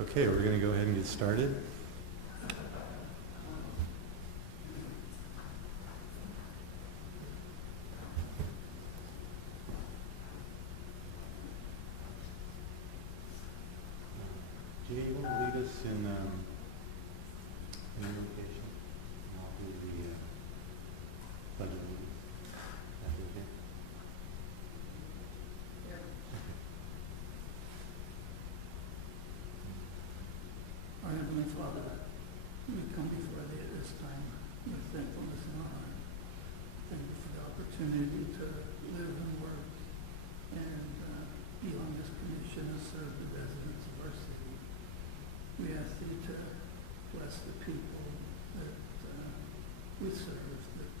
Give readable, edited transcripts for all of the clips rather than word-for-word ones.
Okay, we're going to go ahead and get started. Jay, you want to lead us in invocation? And I'll do the pledge of allegiance. That's okay? Our Heavenly Father, we come before Thee at this time with thankfulness and honor. Thank You for the opportunity to live and work and be on this commission and serve the residents of our city. We ask Thee to bless the people that we serve, that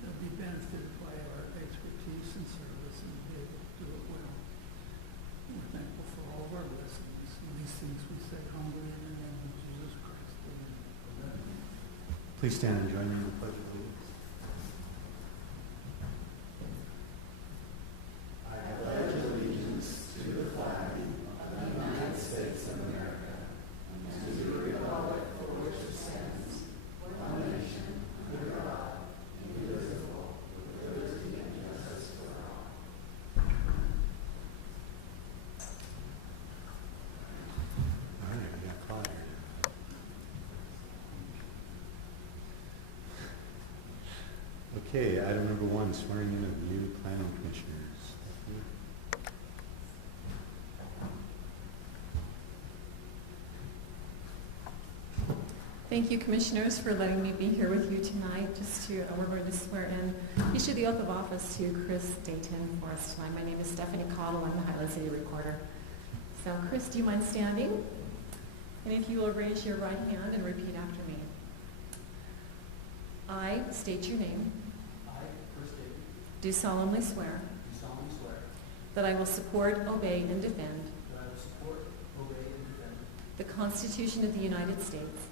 they'll be benefited by our expertise and service and be able to do it well. We're thankful for all of our blessings, and these things we say humbly in the name of Jesus Christ. Amen. Please stand and join me in the pledge of allegiance. Okay, item number 1, swearing in of new planning commissioners. Thank you, commissioners, for letting me be here with you tonight. We're going to swear in, issue the oath of office to Chris Dayton for us tonight. My name is Stephanie Cottle. I'm the Highland City Recorder. So, Chris, do you mind standing? And if you will raise your right hand and repeat after me. I state your name. Do solemnly swear that I will support, obey, and defend the Constitution of the United States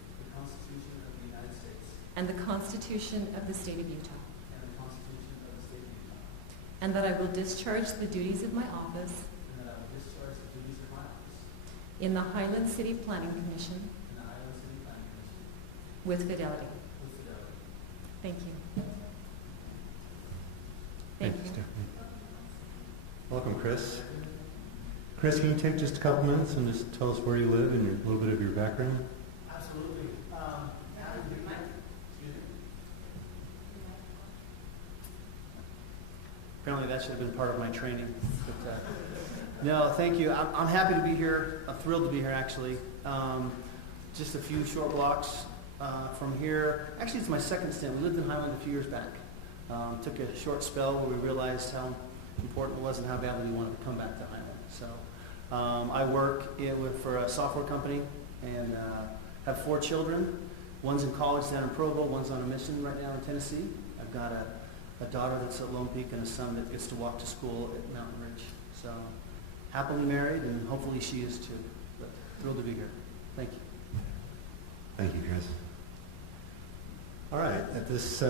and the Constitution of the State of Utah, and that I will discharge the duties of my office in the Highland City Planning Commission with fidelity. Thank you. Thank you. Stephanie. Welcome, Chris. Chris, can you take just a couple minutes and just tell us where you live and a little bit of your background? Absolutely. Apparently that should have been part of my training. But, no, thank you. I'm happy to be here. I'm thrilled to be here, actually. Just a few short blocks from here. Actually, it's my second stint. We lived in Highland a few years back. Took a short spell where we realized how important it was and how badly we wanted to come back to Highland. So I work for a software company and have 4 children. One's in college down in Provo. One's on a mission right now in Tennessee. I've got a daughter that's at Lone Peak and a son that gets to walk to school at Mountain Ridge. So happily married, and hopefully she is too. But thrilled to be here. Thank you. Thank you, Chris. All right, at this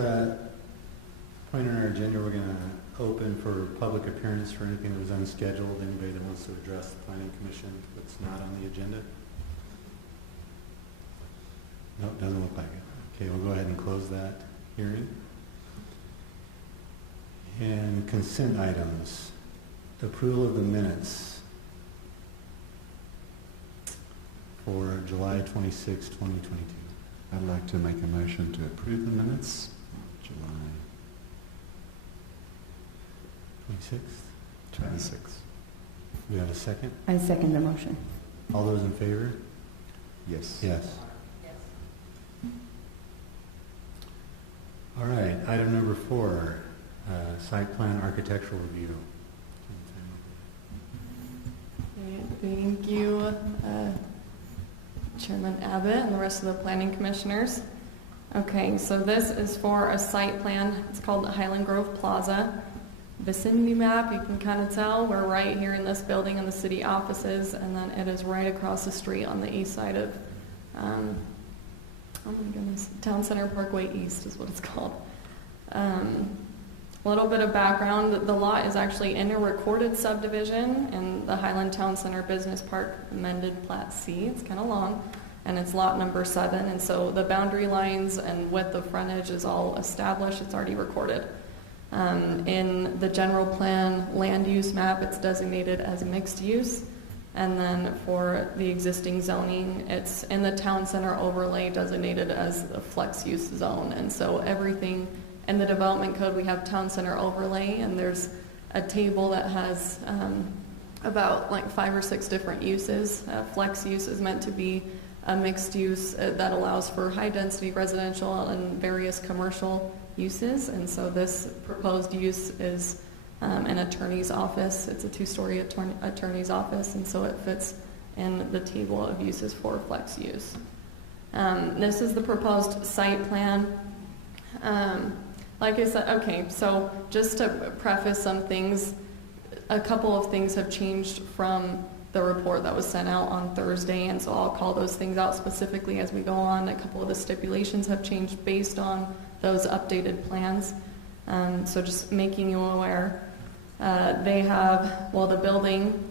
point in our agenda, we're going to open for public appearance for anything that was unscheduled. Anybody that wants to address the Planning Commission that's not on the agenda? No, doesn't look like it. Okay, we'll go ahead and close that hearing. And consent items. Approval of the minutes for July 26, 2022. I'd like to make a motion to approve the minutes. July 26th? 26th. We have a second? I second the motion. All those in favor? Yes. Yes. All right, item number 4, site plan architectural review. Thank you, Chairman Abbott and the rest of the planning commissioners. Okay, so this is for a site plan. It's called Highland Grove Plaza. Vicinity map, you can kind of tell we're right here in this building in the city offices, and then it is right across the street on the east side of, oh my goodness, Town Center Parkway East is what it's called. A little bit of background, the lot is actually in a recorded subdivision in the Highland Town Center Business Park amended Plat C. It's kind of long, and it's lot number 7, and so the boundary lines and width of frontage is all established. It's already recorded. In the general plan land use map, it's designated as mixed use, and then for the existing zoning, it's in the town center overlay designated as the flex use zone. And so everything in the development code, we have town center overlay, and there's a table that has about like 5 or 6 different uses. Flex use is meant to be a mixed use that allows for high density residential and various commercial uses. And so this proposed use is an attorney's office. It's a 2-story attorney's office, and so it fits in the table of uses for flex use. This is the proposed site plan. Like I said, okay, so just to preface some things, a couple of things have changed from the report that was sent out on Thursday, and so I'll call those things out specifically as we go on. A couple of the stipulations have changed based on those updated plans. So just making you aware. They have, well, the building,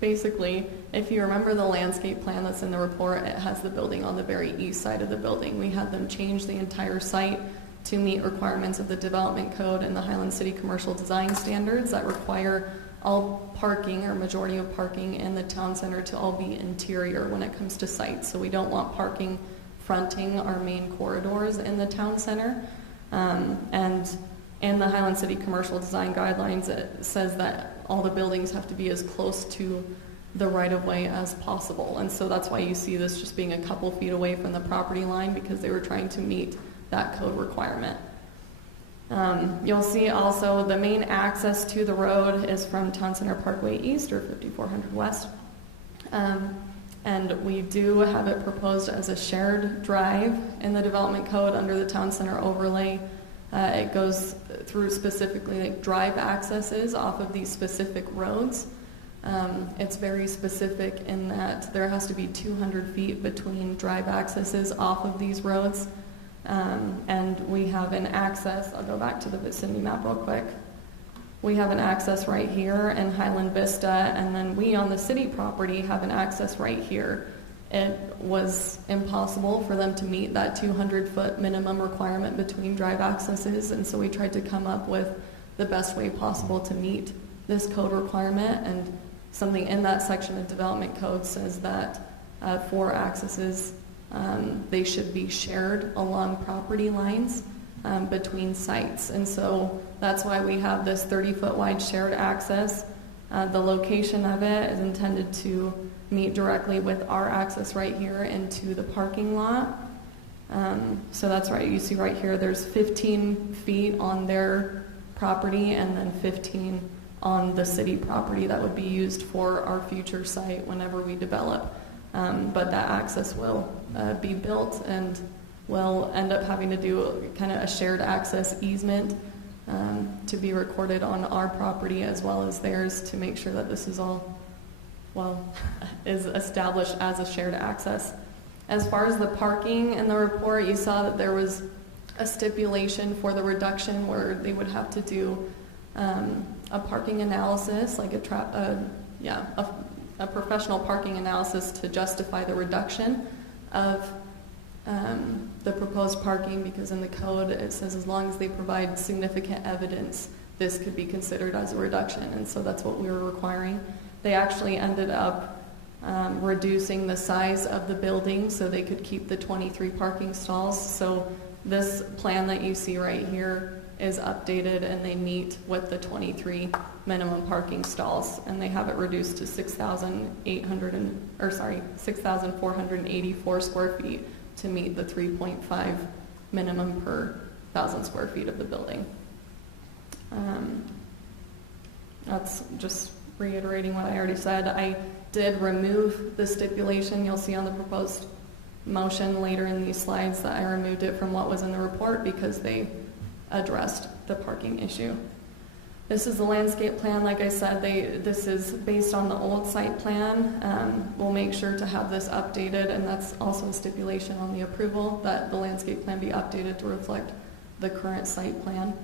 basically, if you remember the landscape plan that's in the report, it has the building on the very east side of the building. We had them change the entire site to meet requirements of the development code and the Highland City commercial design standards that require all parking or majority of parking in the town center to all be interior when it comes to sites. So we don't want parking fronting our main corridors in the town center. And in the Highland City commercial design guidelines, it says that all the buildings have to be as close to the right-of-way as possible. And so that's why you see this just being a couple feet away from the property line, because they were trying to meet that code requirement. You'll see also the main access to the road is from Town Center Parkway East or 5400 West. And we do have it proposed as a shared drive in the development code under the Town Center overlay. It goes through specifically like drive accesses off of these specific roads. It's very specific in that there has to be 200 feet between drive accesses off of these roads. And we have an access, I'll go back to the vicinity map real quick. We have an access right here in Highland Vista, and then we on the city property have an access right here. It was impossible for them to meet that 200-foot minimum requirement between drive accesses, and so we tried to come up with the best way possible to meet this code requirement. And something in that section of development code says that for accesses, they should be shared along property lines between sites. And so that's why we have this 30-foot wide shared access. The location of it is intended to meet directly with our access right here into the parking lot. So that's right, you see right here, there's 15 feet on their property and then 15 on the city property that would be used for our future site whenever we develop. But that access will be built, and we'll end up having to do kind of a shared access easement to be recorded on our property as well as theirs to make sure that this is all, well, is established as a shared access. As far as the parking in the report, you saw that there was a stipulation for the reduction where they would have to do a parking analysis, like a professional parking analysis to justify the reduction of the proposed parking, because in the code it says as long as they provide significant evidence, this could be considered as a reduction, and so that's what we were requiring. They actually ended up reducing the size of the building so they could keep the 23 parking stalls. So this plan that you see right here is updated, and they meet with the 23 minimum parking stalls, and they have it reduced to 6,484 square feet to meet the 3.5 minimum per 1,000 square feet of the building. That's just reiterating what I already said. I did remove the stipulation you'll see on the proposed motion later in these slides, that I removed it from what was in the report because they addressed the parking issue. This is the landscape plan. Like I said, this is based on the old site plan. We'll make sure to have this updated, and that's also a stipulation on the approval that the landscape plan be updated to reflect the current site plan.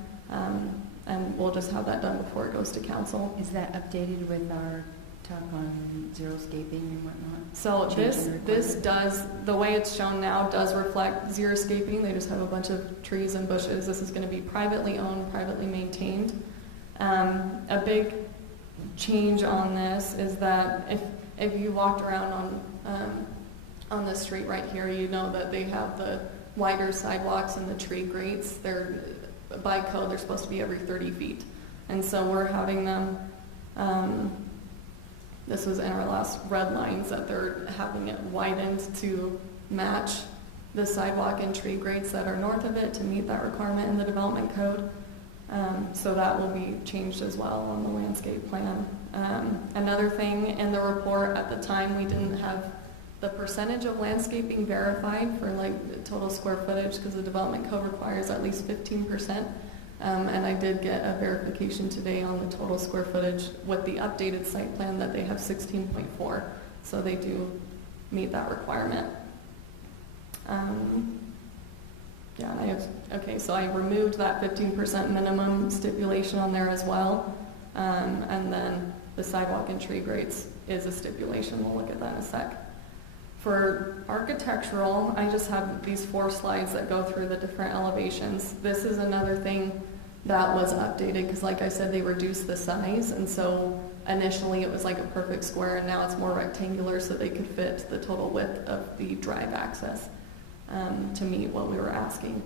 And we'll just have that done before it goes to council. Is that updated with our talk on xeriscaping and whatnot? So Changing this does, the way it's shown now does reflect xeriscaping. They just have a bunch of trees and bushes. This is going to be privately owned, privately maintained. A big change on this is that if you walked around on the street right here, you know that they have the wider sidewalks and the tree grates. They're, by code, they're supposed to be every 30 feet. And so we're having them, this was in our last red lines, that they're having it widened to match the sidewalk and tree grates that are north of it to meet that requirement in the development code. So that will be changed as well on the landscape plan. Another thing in the report, at the time we didn't have the percentage of landscaping verified for like the total square footage because the development code requires at least 15%. And I did get a verification today on the total square footage with the updated site plan that they have 16.4. So they do meet that requirement. Yeah, and I have, okay, so I removed that 15% minimum stipulation on there as well. And then the sidewalk and tree grates is a stipulation. We'll look at that in a sec. For architectural, I just have these 4 slides that go through the different elevations. This is another thing that was updated because, like I said, they reduced the size. And so initially it was like a perfect square, and now it's more rectangular so they could fit the total width of the drive access to meet what we were asking.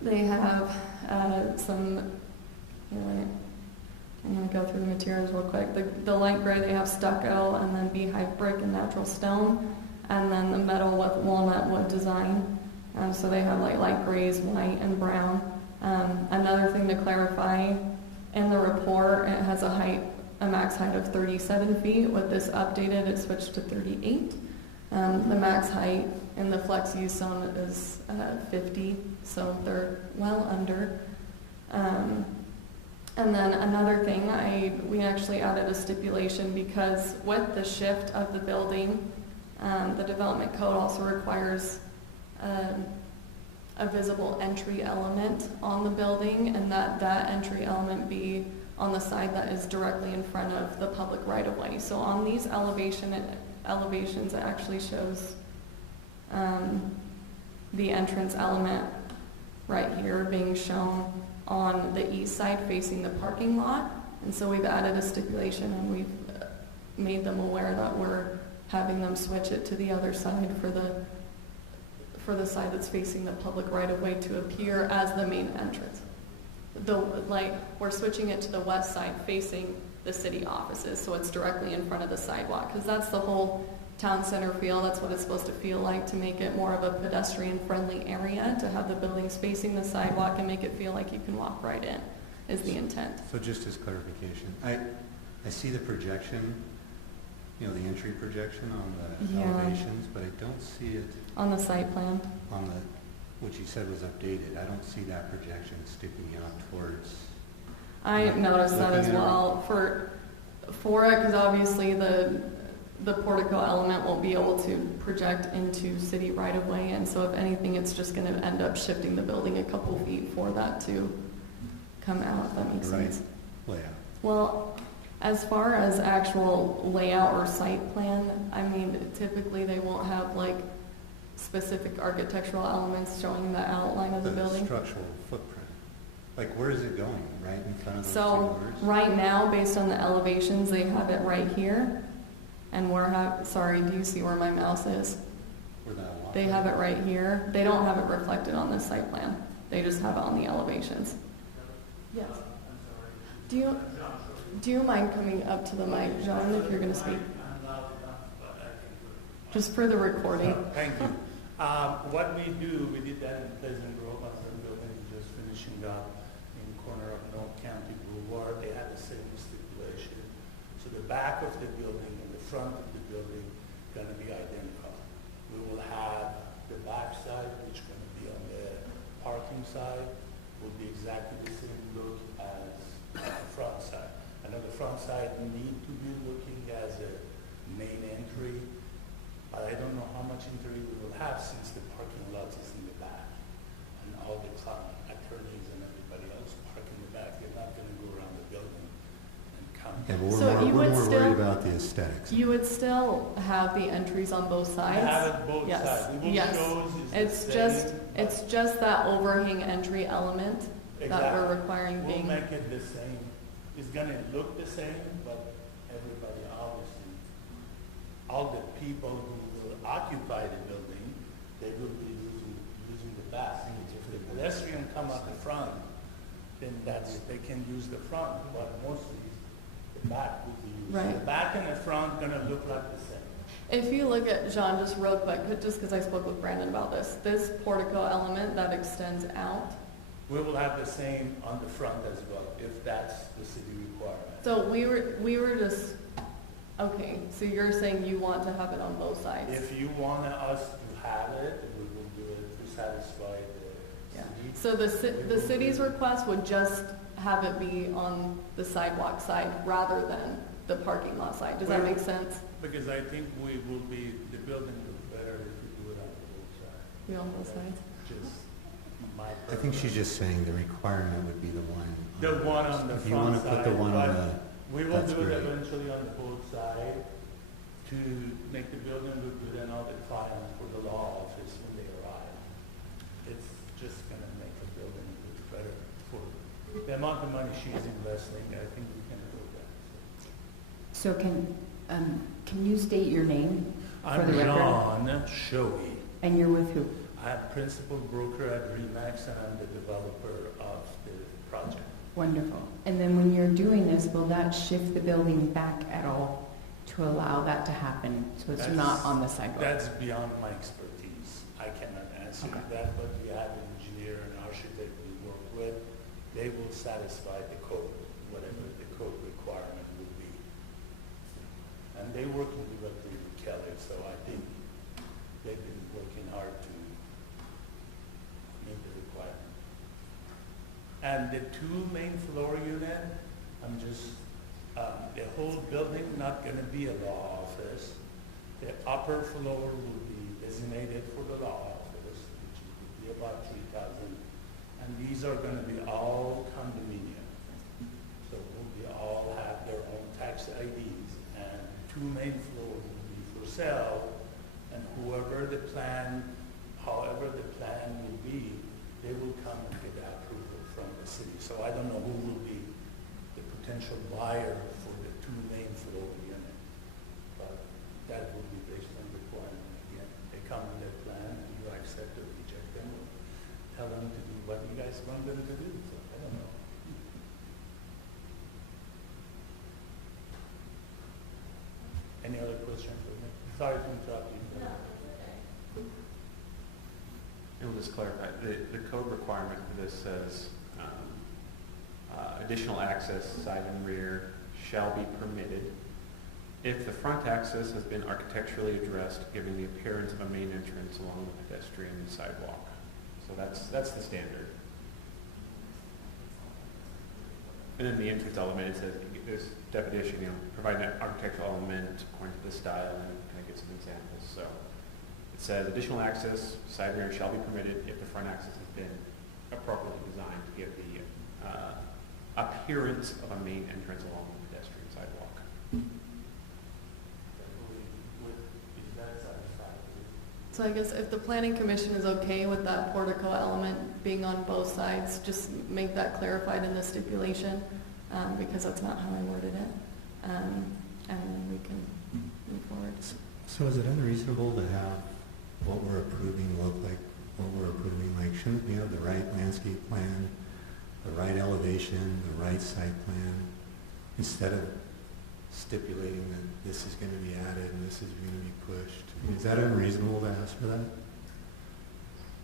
They have some, I'm going to go through the materials real quick. The light gray, they have stucco and then beehive brick and natural stone, and then the metal with walnut wood design. So they have like light grays, white, and brown. Another thing to clarify, in the report, it has a max height of 37 feet. With this updated, it switched to 38. The max height in the flex use zone is 50, so they're well under. And then another thing, we actually added a stipulation because with the shift of the building, the development code also requires a visible entry element on the building, and that entry element be on the side that is directly in front of the public right-of-way. So on these elevations, it actually shows the entrance element right here being shown on the east side facing the parking lot. And so we've added a stipulation, and we've made them aware that we're having them switch it to the other side for the side that's facing the public right-of-way to appear as the main entrance. We're switching it to the west side facing the city offices, so it's directly in front of the sidewalk, because that's the whole town center feel. That's what it's supposed to feel like, to make it more of a pedestrian-friendly area, to have the buildings facing the sidewalk and make it feel like you can walk right in, is the intent. So just as clarification, I see the projection, the entry projection on the elevations, but I don't see it On the site plan. on what you said was updated. I don't see that projection sticking out towards. I noticed that as Looking at it. well for it, because obviously the portico element won't be able to project into city right-of-way, and so if anything, it's just going to end up shifting the building a couple feet for that to come out, if that makes sense. Layout. Well, as far as actual layout or site plan, I mean, typically they won't have like specific architectural elements showing the outline of the building. Structural footprint. Like, where is it going? Right in front of those two So doors? right now, based on the elevations, they have it right here. And sorry, do you see where my mouse is? Where that lot They is? have it right here. They don't have it reflected on this site plan. They just have it on the elevations. Yes. Do you mind coming up to the mic, John, if you're going to speak? Just for the recording. Thank you. What we did that in Pleasant Grove, as the building is just finishing up in corner of North County Boulevard. They had the same stipulation. So the back of the building and the front of the building going to be identical. We will have the back side, which is going to be on the parking side, will be exactly the same look as the front side. I know the front side need to be looking as a main entry, but I don't know how much interior we will have since the parking lot is in the back. and all the attorneys and everybody else park in the back. They're not gonna go around the building and come. Yeah, but So you we're would more still- worried about the aesthetics. You would still have the entries on both I sides? have it both Yes, sides. The wood yes. shows is the It's same, just, but it's just that overhang entry element that we're exactly. requiring We'll being, make it the same. It's gonna look the same, but everybody obviously, all the people who will occupy the building, they will be using the back. If the pedestrian come out the front, then they can use the front, but mostly the back will be used. Right. The back and the front gonna look like the same. if you look at, Jean, just real quick, just because I spoke with Brandon about this portico element that extends out. We will have the same on the front as well, if that's the city requirement. So we were just, okay, so you're saying you want to have it on both sides? If you want us to have it, we will do it to satisfy the Yeah. city. So the city's request would just have it be on the sidewalk side rather than the parking lot side. Does that Well- make sense? Because I think the building looks better if you do it on both sides. You on both sides? Just my. I think she's just saying the requirement would be the one. The one on the If you want front to put the side, one on but the, We will that's do it great. eventually on the both side to make the building look good and all the clients for the law office when they arrive. It's just gonna make the building look better for the amount of money she's investing. I think we can do that. So can you state your name for I'm the record? John Shoei. And you're with who? I'm principal broker at Remax and I'm the developer of the project. Wonderful. And then when you're doing this, will that shift the building back at all to allow that to happen, so it's not That's- on the sidewalk? That's beyond my expertise. I cannot answer Okay. that, but we have an engineer and architect we work with. They will satisfy the code, whatever the code requirement would be. And they're working directly with Kelly, so I think they've been working hard to meet the requirement. And the two main floor unit, the whole building not gonna be a law office. The upper floor will be designated for the law office, which would be about 3,000. And these are gonna be all condominium. So will all have their own tax IDs. And two main floors will be for sale. And however the plan will be, they will come and get the approval from the city. So I don't know who will be the potential buyer for the two main floor unit. But that will be based on requirement. Again, they come with their plan and you accept or reject them or tell them to do what you guys want them to do. So I don't know. Any other questions for me? Sorry to interrupt you. And we'll just clarify, the code requirement for this says, additional access side and rear shall be permitted if the front access has been architecturally addressed, giving the appearance of a main entrance along the pedestrian sidewalk. So that's the standard. And then the entrance element, it says, there's definition, provide an architectural element according to the style, and kind of give some examples. So it says additional access, side and rear shall be permitted if the front access has been appropriately designed to give the appearance of a main entrance along the pedestrian sidewalk. Is that satisfactory? So I guess if the planning commission is okay with that portico element being on both sides, just make that clarified in the stipulation, because that's not how I worded it. And then we can move forward. So is it unreasonable to have what we're approving look like what we're approving? Like, shouldn't we have the right landscape plan, the right elevation, the right site plan, instead of stipulating that this is going to be added and this is going to be pushed? I mean, is that unreasonable to ask for that?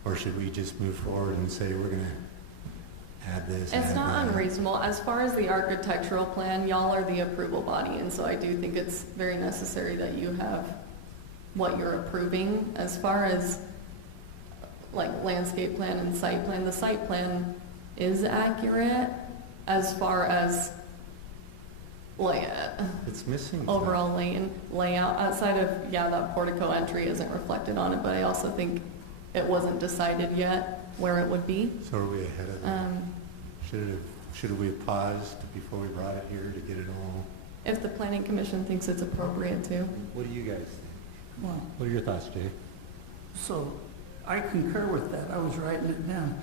Or should we just move forward and say we're going to add this? It's add not that? unreasonable. As far as the architectural plan, y'all are the approval body, and so I do think it's very necessary that you have what you're approving. As far as like landscape plan and site plan, the site plan is accurate as far as like It's missing. overall layout outside of, yeah, that portico entry isn't reflected on it, but I also think it wasn't decided yet where it would be. So are we ahead of that? Um, Should we have paused before we brought it here to get it all? If the planning commission thinks it's appropriate to. What do you guys think? Well, What are your thoughts, Jay? so I concur with that. I was writing it down.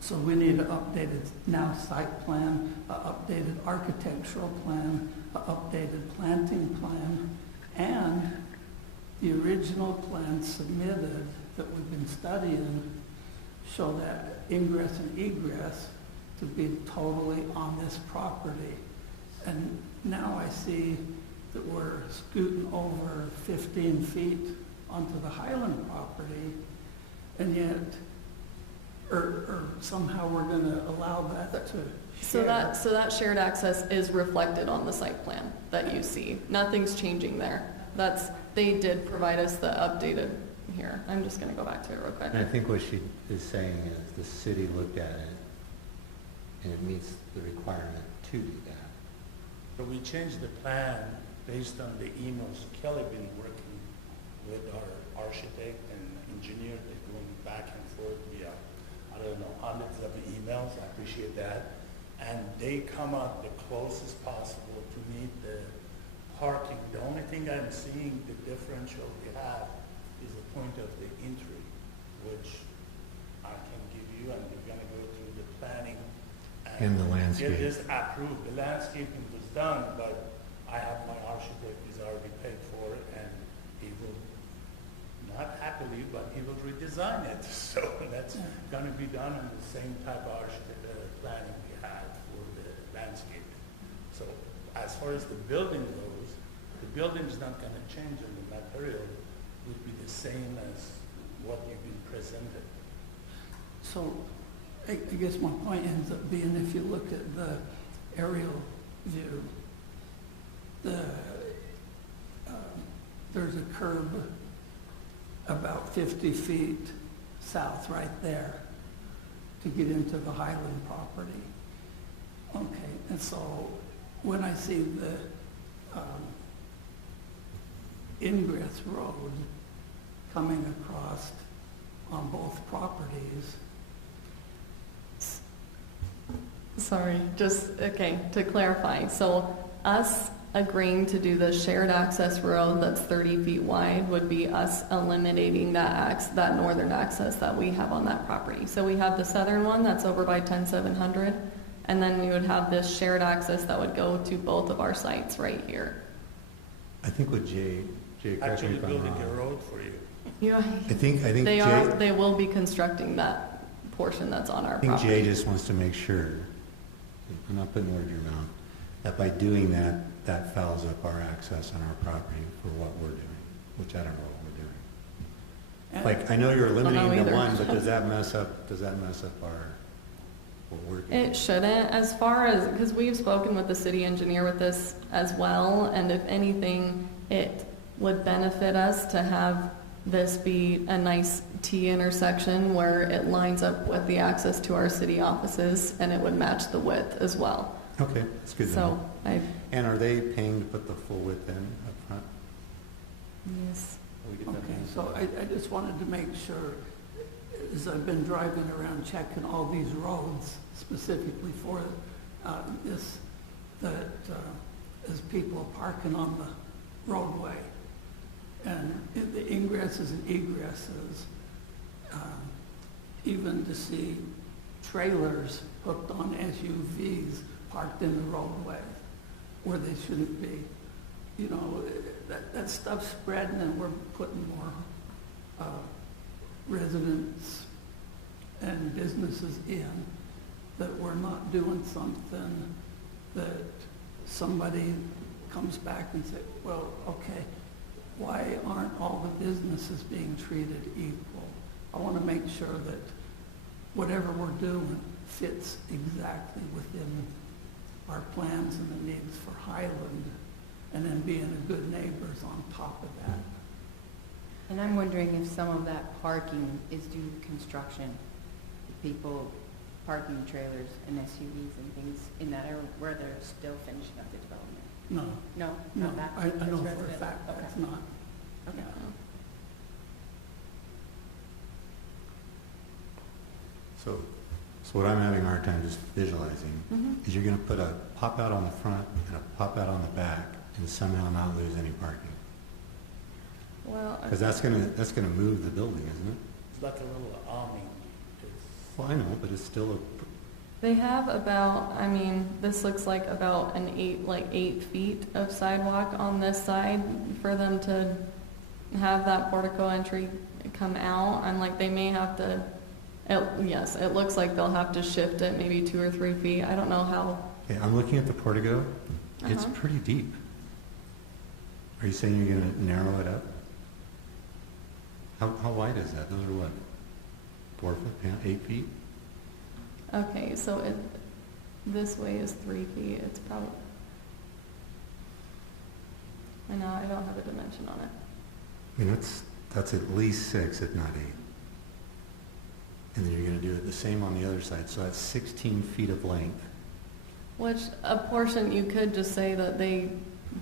So we need an updated now site plan, an updated architectural plan, an updated planting plan, and the original plan submitted that we've been studying show that ingress and egress to be totally on this property. And now I see that we're scooting over 15 feet onto the Highland property, and yet, or somehow we're gonna allow that to So share. that shared access is reflected on the site plan that you see. Nothing's changing there. They did provide us the updated here. I'm just gonna go back to it real quick. And I think what she is saying is the city looked at it and it meets the requirement to do that. But we changed the plan based on the emails Kelly been working with our architect and engineer. They're going back and forth via, I don't know, hundreds of emails. I appreciate that. And they come out the closest possible to meet the parking. The only thing I'm seeing the differential we have is the point of the entry, which I can give you, and we're gonna go through the planning And the landscape. get this approved. The landscaping was done, but I have my architect who's already paid for it, and he will, not happily, but he will redesign it. So that's gonna be done on the same type of architect planning we had for the landscaping. So as far as the building goes, the building's not gonna change, and the material would be the same as what you've been presented. So I guess my point ends up being, if you look at the aerial view, there's a curb about 50 feet south right there to get into the Highland property. Okay, and so when I see the ingress road coming across on both properties, Sorry, okay, to clarify. So us agreeing to do the shared access road that's 30 feet wide would be us eliminating that northern access that we have on that property. So we have the southern one that's over by 10700, and then we would have this shared access that would go to both of our sites right here. I think what Jay, correct me Actually if I'm building a wrong. road for you. Yeah, I think they will be constructing that portion that's on our I think Jay property. just wants to make sure, I'm not putting words in your mouth, that by doing that, that fouls up our access on our property for what we're doing, which I don't know what we're doing. and Like, I know you're know eliminating the either. one, but does that mess up our, what we're doing? It shouldn't, as far as, because we've spoken with the city engineer with this as well, and if anything, it would benefit us to have this be a nice T intersection where it lines up with the access to our city offices, and it would match the width as well. Okay, that's good to So, know. And are they paying to put the full width in up front? yes. We get that Okay, money? so I just wanted to make sure, as I've been driving around checking all these roads specifically for this, that as people parking on the roadway, and the ingresses and egresses, even to see trailers hooked on SUVs parked in the roadway where they shouldn't be. You know, that stuff's spreading, and we're putting more residents and businesses in, that we're not doing something that somebody comes back and say, well, okay, why aren't all the businesses being treated equal? I want to make sure that whatever we're doing fits exactly within our plans and the needs for Highland, and then being a good neighbors on top of that. And I'm wondering if some of that parking is due to construction, people parking trailers and SUVs and things in that area where they're still finishing up the development. No, No, no, not that. I That's know for a resident. fact Okay. that's not. Okay. So what I'm having a hard time just visualizing Mhm. is you're gonna put a pop out on the front and a pop out on the back and somehow not lose any parking. Well, Because that's gonna move the building, isn't it? It's like a little awning. It's, Well, I know, but it's still they have about, I mean, this looks like about an 8 feet of sidewalk on this side for them to have that portico entry come out. I'm like, they may have to, yes, it looks like they'll have to shift it maybe 2 or 3 feet. I don't know how. okay, I'm looking at the portico. It's Uh-huh. pretty deep. Are you saying you're gonna narrow it up? How wide is that? Those are what? 4 foot, 8 feet? Okay, so this way is 3 feet. It's probably, I know, I don't have a dimension on it. I mean, that's at least 6, if not 8. And then you're gonna do it the same on the other side, so that's 16 feet of length. Which, a portion, you could just say that they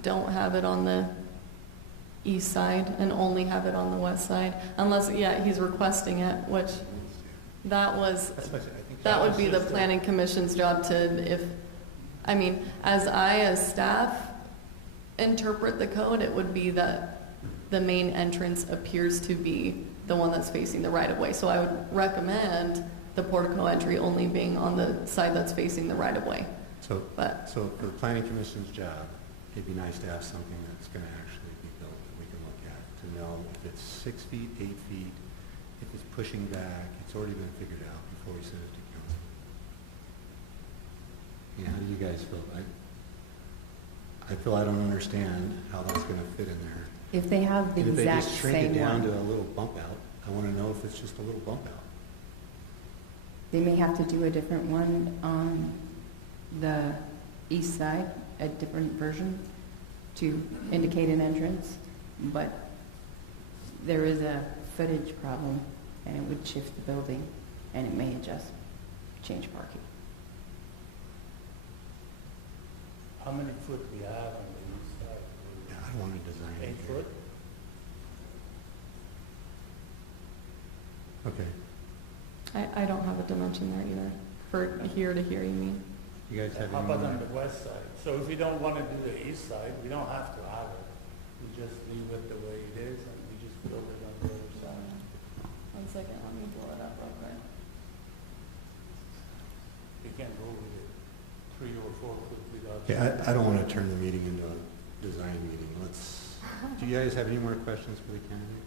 don't have it on the east side and only have it on the west side. Unless, yeah, he's requesting it, which that was, That's what I think. that would be the planning commission's job to, if, I mean, as staff interpret the code, it would be that the main entrance appears to be the one that's facing the right of way. So I would recommend the portico entry only being on the side that's facing the right of way. So But, for the planning commission's job, it'd be nice to have something that's gonna actually be built that we can look at, to know if it's 6 feet, 8 feet, if it's pushing back, it's already been figured out before we send it to council. Yeah, how do you guys feel? I feel I don't understand how that's gonna fit in there. If they have the And if they exact just shrink it same down to one, a little bump out, I wanna know if it's just a little bump out. they may have to do a different one on the east side, a different version to indicate an entrance, but there is a footage problem, and it would shift the building, and it may adjust, change parking. how many foot we have on the east side? Yeah, I don't wanna design it 8 here. foot? Okay, I don't have a dimension there either, for here to here, you mean? you guys have How any about more? on the west side? So if we don't want to do the east side, we don't have to have it. We just leave it the way it is and we just build it on the other side. 1 second, let me blow it up real quick. We can't go with it 3 or 4 foot without. Okay, I don't wanna turn the meeting into a design meeting. Do you guys have any more questions for the candidate?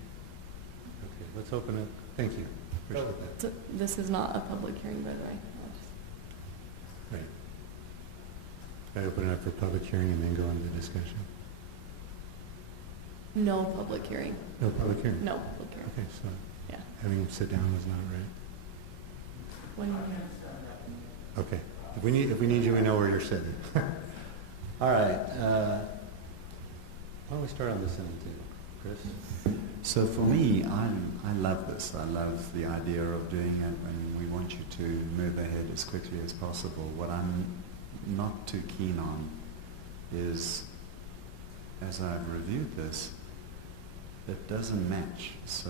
Okay, let's open it. Thank you. Appreciate that. So this is not a public hearing, by the way. I'll just- Right. Can I open it up for public hearing and then go into discussion? No public hearing. No public hearing? No public hearing. Okay, so Yeah. having him sit down is not right. What do you mean? Okay. If we need you, we know where you're sitting. All right, why don't we start on this end too? Chris? So for me, I love this. I love the idea of doing it, and we want you to move ahead as quickly as possible. What I'm not too keen on is, as I've reviewed this, it doesn't match. So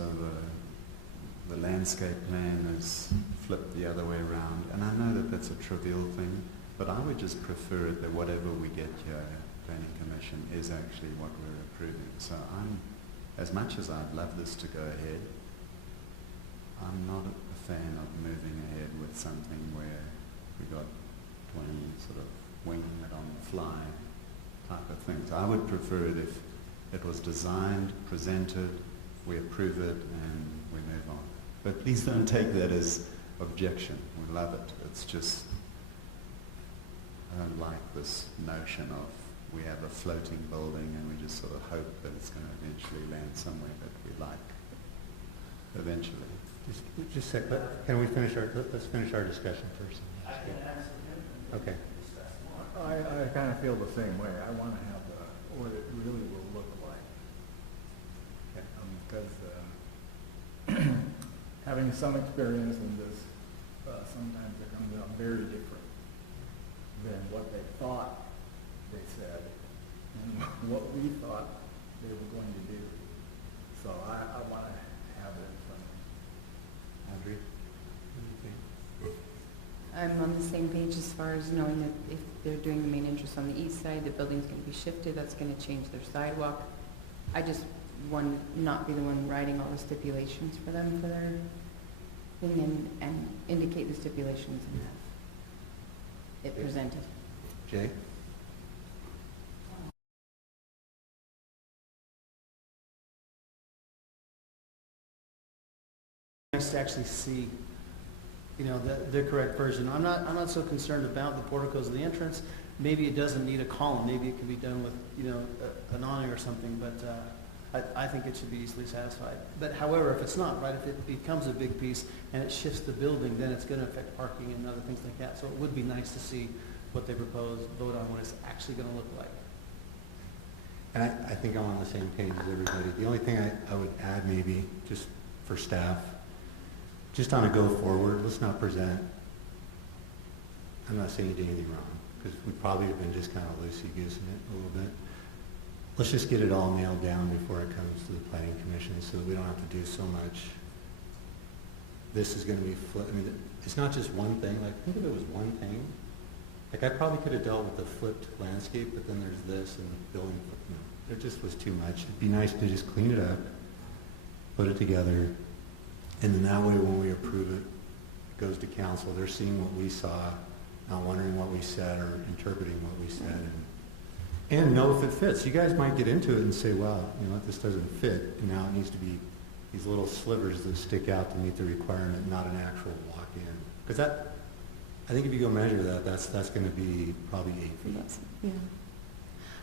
the landscape plan is flipped the other way around, and I know that that's a trivial thing, but I would just prefer it that whatever we get here at Planning Commission is actually what we're approving. So as much as I'd love this to go ahead, I'm not a fan of moving ahead with something where we got 20 sort of winging it on the fly type of things. I would prefer it if it was designed, presented, we approve it, and we move on. But please don't take that as objection. We love it. It's just, I don't like this notion of we have a floating building and we just sort of hope that it's going to eventually land somewhere that we like eventually. Just a sec, can we finish let's finish our discussion first. I can answer him. Okay. I kind of feel the same way. I want to have what it really will look like. Because having some experience in this, sometimes it comes out very different than what they thought they said and what we thought they were going to do. So I want to have it in front of me. Audrey? What do you think? same page as far as knowing that if they're doing the main entrance on the east side, the building's gonna be shifted, that's gonna change their sidewalk. I just want to not be the one writing all the stipulations for them for their thing and indicate the stipulations and have it presented. Jay? Nice to actually see, you know, the correct version. I'm not so concerned about the porticos of the entrance. Maybe it doesn't need a column. Maybe it can be done with, you know, an awning or something, but I think it should be easily satisfied. But however, if it's not, right, if it becomes a big piece and it shifts the building, then it's going to affect parking and other things like that. So it would be nice to see what they propose, vote on what it's actually going to look like. And I think I'm on the same page as everybody. The only thing I would add maybe, just for staff, just on a go forward, let's not present, I'm not saying you did anything wrong, because we probably have been just kind of loosey-goosing it a little bit. Let's just get it all nailed down before it comes to the planning commission so that we don't have to do so much. This is going to be, I mean, it's not just one thing. Like, think if it was one thing. Like, I probably could have dealt with the flipped landscape, but then there's this and the building. You know, it just was too much. It'd be nice to just clean it up, put it together, and then that way when we approve it, it goes to council. They're seeing what we saw, not wondering what we said or interpreting what we said, and know if it fits. You guys might get into it and say, wow, you know what, this doesn't fit, and now it needs to be these little slivers that stick out to meet the requirement, not an actual walk-in. Because that, I think if you go measure that, that's going to be probably 8 feet. Yeah.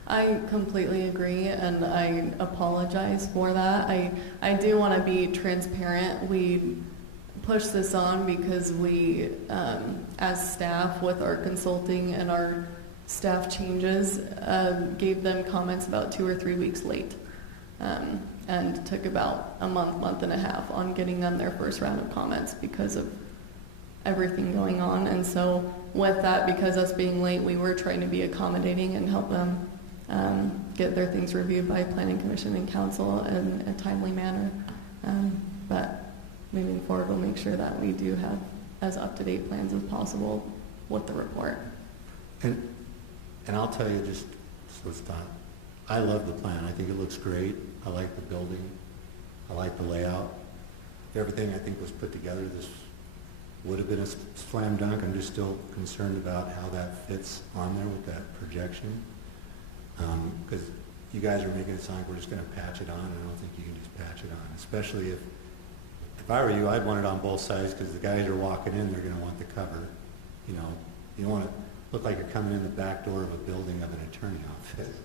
I completely agree, and I apologize for that. I do want to be transparent. We pushed this on because we, as staff, with our consulting and our staff changes, gave them comments about 2 or 3 weeks late, and took about a month and a half on getting them their first round of comments because of everything going on. And so with that, because us being late, we were trying to be accommodating and help them get their things reviewed by planning commission and council in a timely manner. But moving forward, we'll make sure that we do have as up-to-date plans as possible with the report. And I'll tell you, just so it's not, I love the plan. I think it looks great. I like the building. I like the layout. Everything I think was put together. This would have been a slam dunk. I'm just still concerned about how that fits on there with that projection. Because you guys are making it sound like we're just going to patch it on, and I don't think you can just patch it on. Especially if I were you, I'd want it on both sides, because the guys are walking in, they're going to want the cover. You know, you don't want to look like you're coming in the back door of a building of an attorney office.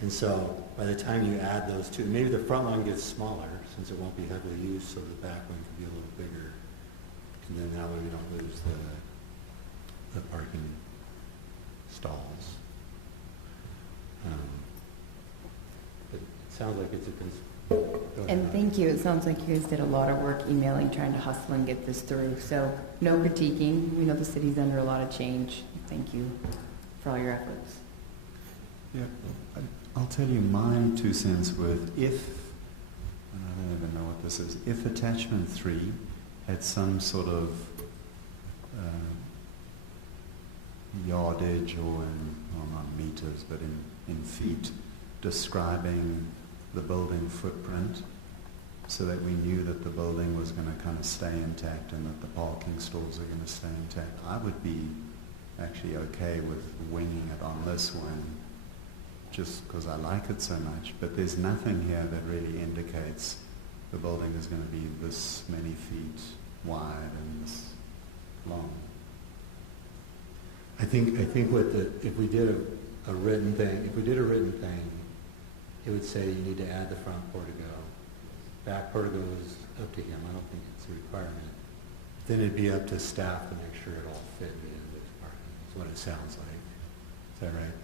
And so by the time you add those two, maybe the front one gets smaller since it won't be heavily used, so the back one can be a little bigger. And then that way we don't lose the parking stalls. But it sounds like it's a And thank you. It sounds like you guys did a lot of work emailing, trying to hustle and get this through. So no critiquing. We know the city's under a lot of change. Thank you for all your efforts. Yeah, I'll tell you my 2 cents worth. If, and I don't even know what this is, if attachment 3 had some sort of yardage or well, not meters, but in feet, describing the building footprint so that we knew that the building was going to kind of stay intact and that the parking stalls are going to stay intact, I would be actually okay with winging it on this one just because I like it so much. But there's nothing here that really indicates the building is going to be this many feet wide and this long. I think if we did a written thing, it would say you need to add the front portico. Back portico is up to him. I don't think it's a requirement. Then it'd be up to staff to make sure it all fit in with parking. That's what it sounds like. Is that right?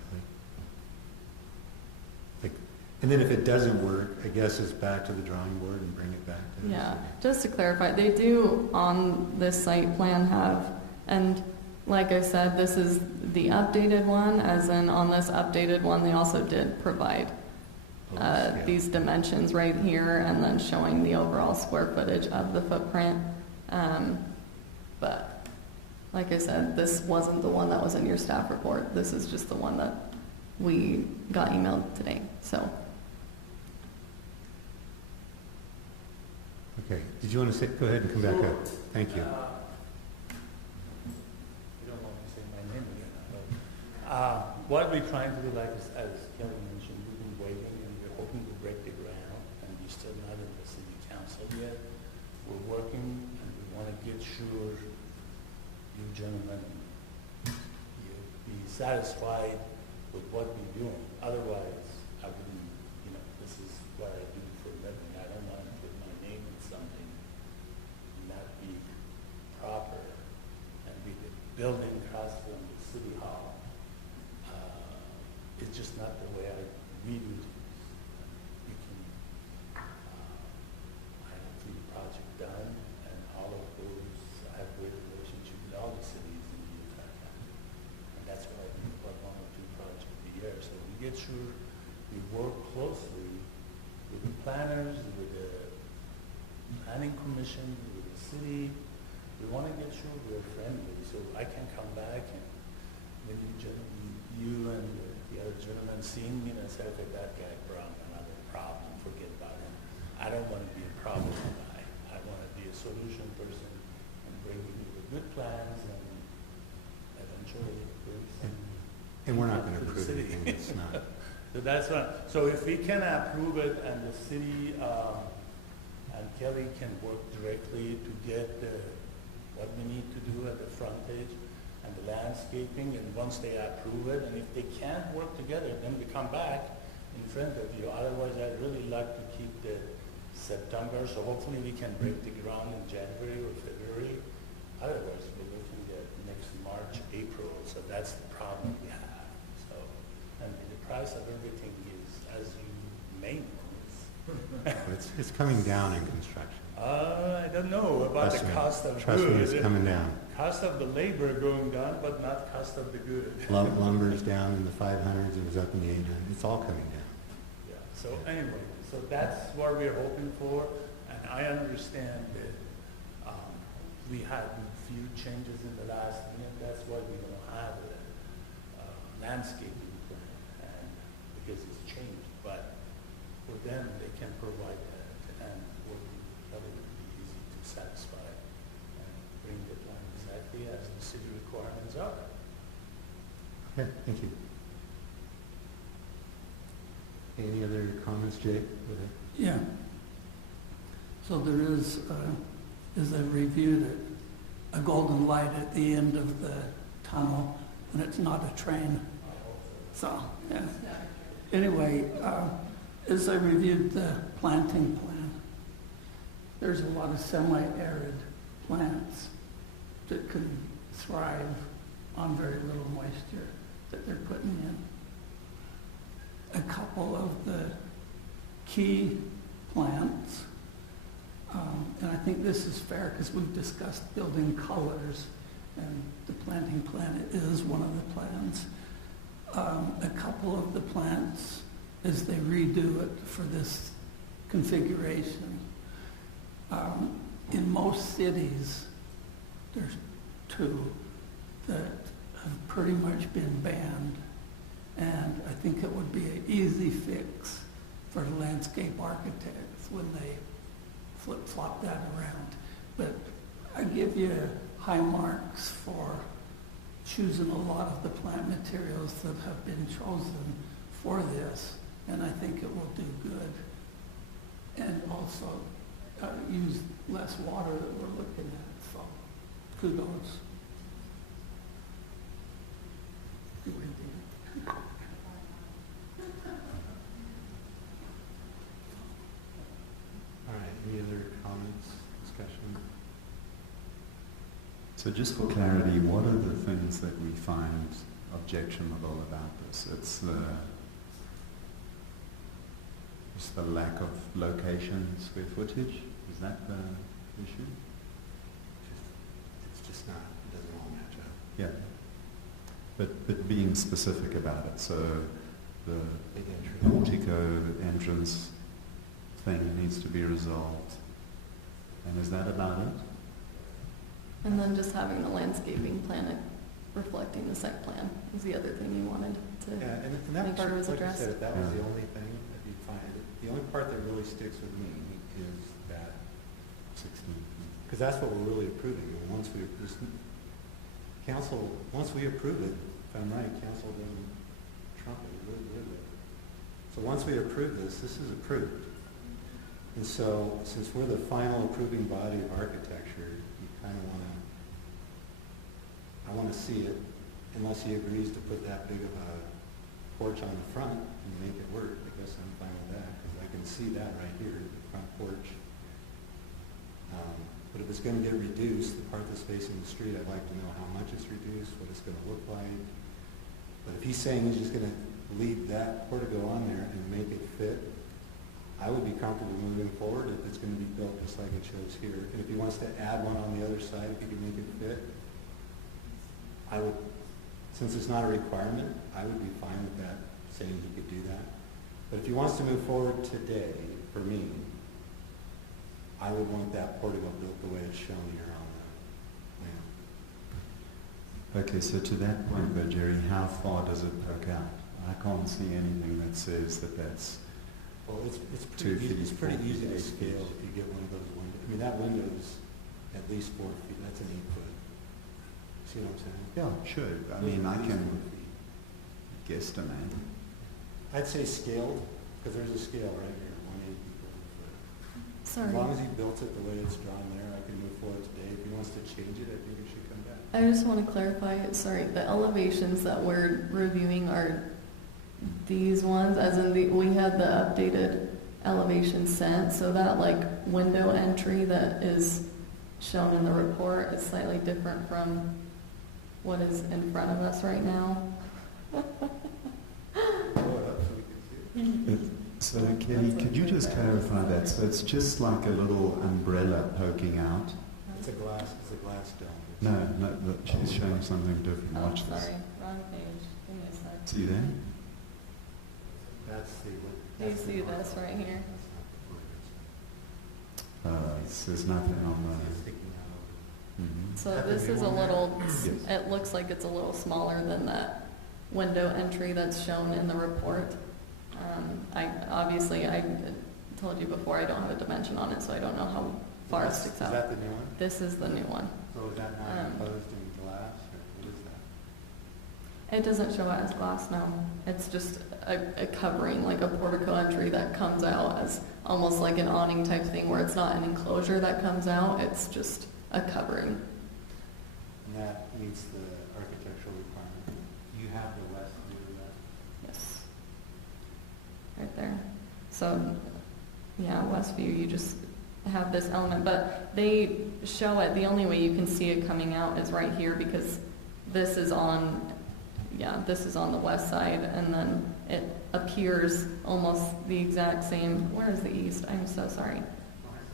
Like, and then if it doesn't work, I guess it's back to the drawing board and bring it back to the Yeah, city. just to clarify, they do on this site plan have, and like I said, this is the updated one, as in on this updated one, they also did provide these dimensions right here and then showing the overall square footage of the footprint. But Like I said, this wasn't the one that was in your staff report. This is just the one that we got emailed today. So, Okay, did you want to say, go ahead and come back up? Thank you. You don't want to say my name again. What we're trying to do, like as Kelly mentioned, we've been waiting and we're hoping to break the ground, and we're still not in the city council yet. We're working, and we want to get sure you gentlemen, you be satisfied with what we're doing. Otherwise, I wouldn't, this is what I do for a living. I don't want to put my name in something and not be proper and be the building across from the city hall. It's just not the way we do things. You can, I don't see the project done, and all of those, I have great relationship with all the cities in the entire county. And that's why I do about 1 or 2 projects a year. So we get sure we work closely with the planners, with the planning commission, with the city. We want to get sure we're friendly, so I can come back and when you and the other gentleman see me and say, okay, that guy brought another problem, forget about him. I don't want to be a problem guy. I want to be a solution person and bring you the good plans and eventually bring some. And we're not going to to the approve city. anything that's not. So that's what, so if we can approve it and the city, and Kelly can work directly to get what we need to do at the frontage and the landscaping, and once they approve it, and if they can't work together, then we come back in front of you. Otherwise, I'd really like to keep the September, so hopefully we can break the ground in January or February. Otherwise, we're looking at next March, April, so that's the problem we have. So, and the price of everything is, as you may know, It's coming down in construction. I don't know about Trust the me. cost of Trust me, goods. it's coming down. Cost of the labor going down, but not cost of the good. Lumber's down in the 500s, it was up in the 800s, it's all coming down. Yeah, so anyway, so that's what we're hoping for, and I understand that we had a few changes in the last minute. That's why we don't have a landscaping plan, and because it's changed. But for them, they can provide that, and what probably would be easy to satisfy and bring the plan exactly as the city requirements are. Okay, thank you. Any other comments, Jake? Go ahead. Yeah. So there is, as I reviewed it, a golden light at the end of the tunnel, and it's not a train. So, yeah. Anyway, as I reviewed the planting plan, there's a lot of semi-arid plants that can thrive on very little moisture that they're putting in. A couple of the key plants, and I think this is fair because we've discussed building colors, and the planting plan is one of the plans. A couple of the plants, as they redo it for this configuration, in most cities, there's 2 that have pretty much been banned, and I think it would be an easy fix for landscape architects when they flip-flop that around. But I give you high marks for choosing a lot of the plant materials that have been chosen for this, and I think it will do good. And also use less water that we're looking at, so kudos. Good idea. All right, any other comments, discussion? So just for clarity, what are the things that we find objectionable about this? It's the lack of location, square footage? Is that the issue? It's just not, it doesn't all match up. Yeah. But being specific about it, so the Big entry. portico entrance thing needs to be resolved. And is that about it? And then just having the landscaping plan reflecting the site plan is the other thing you wanted to. Yeah, and that Make sure part, it was like I addressed. said, if that was the Yeah. only thing, that'd be fine. The only part that really sticks with me is that 16 feet. because that's what we're really approving. And once we, this council, once we approve it, if I'm right, council doesn't trump it, really live it. So once we approve this is approved. And so, since we're the final approving body of architecture, you kind of want to, I want to see it, unless he agrees to put that big of a porch on the front and make it work. I guess I'm fine with that, because I can see that right here, the front porch. But if it's going to get reduced, the part that's facing the street, I'd like to know how much it's reduced, what it's going to look like. But if he's saying he's just going to leave that portico on there and make it fit, I would be comfortable moving forward if it's going to be built just like it shows here. And if he wants to add one on the other side, if he can make it fit, I would, since it's not a requirement, I would be fine with that, saying he could do that. But if he wants to move forward today, for me, I would want that portico built the way it's shown here on the plan. Okay, so to that point, though, Jerry, how far does it poke out? I can't see anything that says that that's. Well, it's 2 pretty easy, feet, it's pretty 4 easy feet, to 8 scale feet. if you get one of those windows. I mean, that window's at least 4 feet, that's an 8 foot. See what I'm saying? Yeah, sure. I Those mean, are I at least can 4 feet. guesstimate. I'd say scaled, because there's a scale right here, 180 foot. Sorry. As long as he built it the way it's drawn there, I can move forward today. If he wants to change it, I think it should come back. I just want to clarify, sorry, the elevations that we're reviewing are these ones, as in we had the updated elevation sent, so that like window entry that is shown in the report is slightly different from what is in front of us right now. Blow it up so we can see it. So, Kelly, could you just clarify that? So it's just like a little umbrella poking out? It's a glass dome. No, she's showing something different. Oh, Watch this. sorry, wrong page. Give me a sec. See there? That's the. Do you see this right here? There's nothing on It's the. sticking out. Mhm. So That the this new is a one there? little, Yes. it looks like it's a little smaller than that window entry that's shown in the report. I told you before, I don't have a dimension on it, so I don't know how far it sticks Is out. that the new one? This is the new one. So is that not Um, enclosed in glass, or what is that? It doesn't show it as glass, no. It's just a covering, like a portico entry that comes out as almost like an awning type thing where it's not an enclosure that comes out, it's just a covering. And that meets the architectural requirement. You have the west view of that? Yes. Right there. So, yeah, Westview, you just have this element, but they show it, the only way you can see it coming out is right here because this is on the west side, and then it appears almost the exact same, where is the east? I'm so sorry.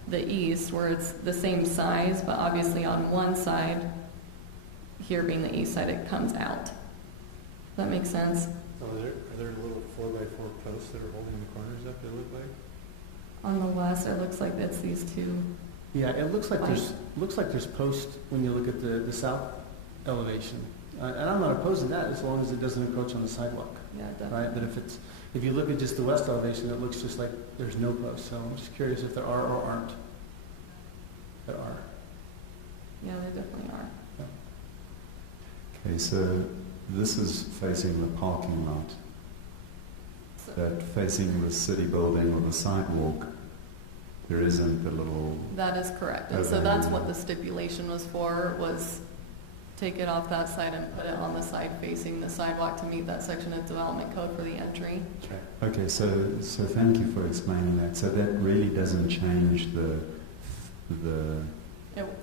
The east, where it's the same size, but obviously on one side, here being the east side, it comes out. Does that make sense? So are there little 4x4 posts that are holding the corners up, it look like? On the west, it looks like it's these two. Yeah, it looks like there's posts when you look at the south elevation. And I'm not opposing that as long as it doesn't encroach on the sidewalk, Yeah, definitely. right? But if you look at just the west elevation, it looks just like there's no posts. So I'm just curious if there are or aren't. There are. Yeah, they definitely are. Okay, so this is facing the parking lot. So That facing the city building or the sidewalk, there isn't the little. that is correct. And so Okay. that's what the stipulation was for, was take it off that side and put it on the side facing the sidewalk to meet that section of development code for the entry. That's right. Okay, so thank you for explaining that. So that really doesn't change the It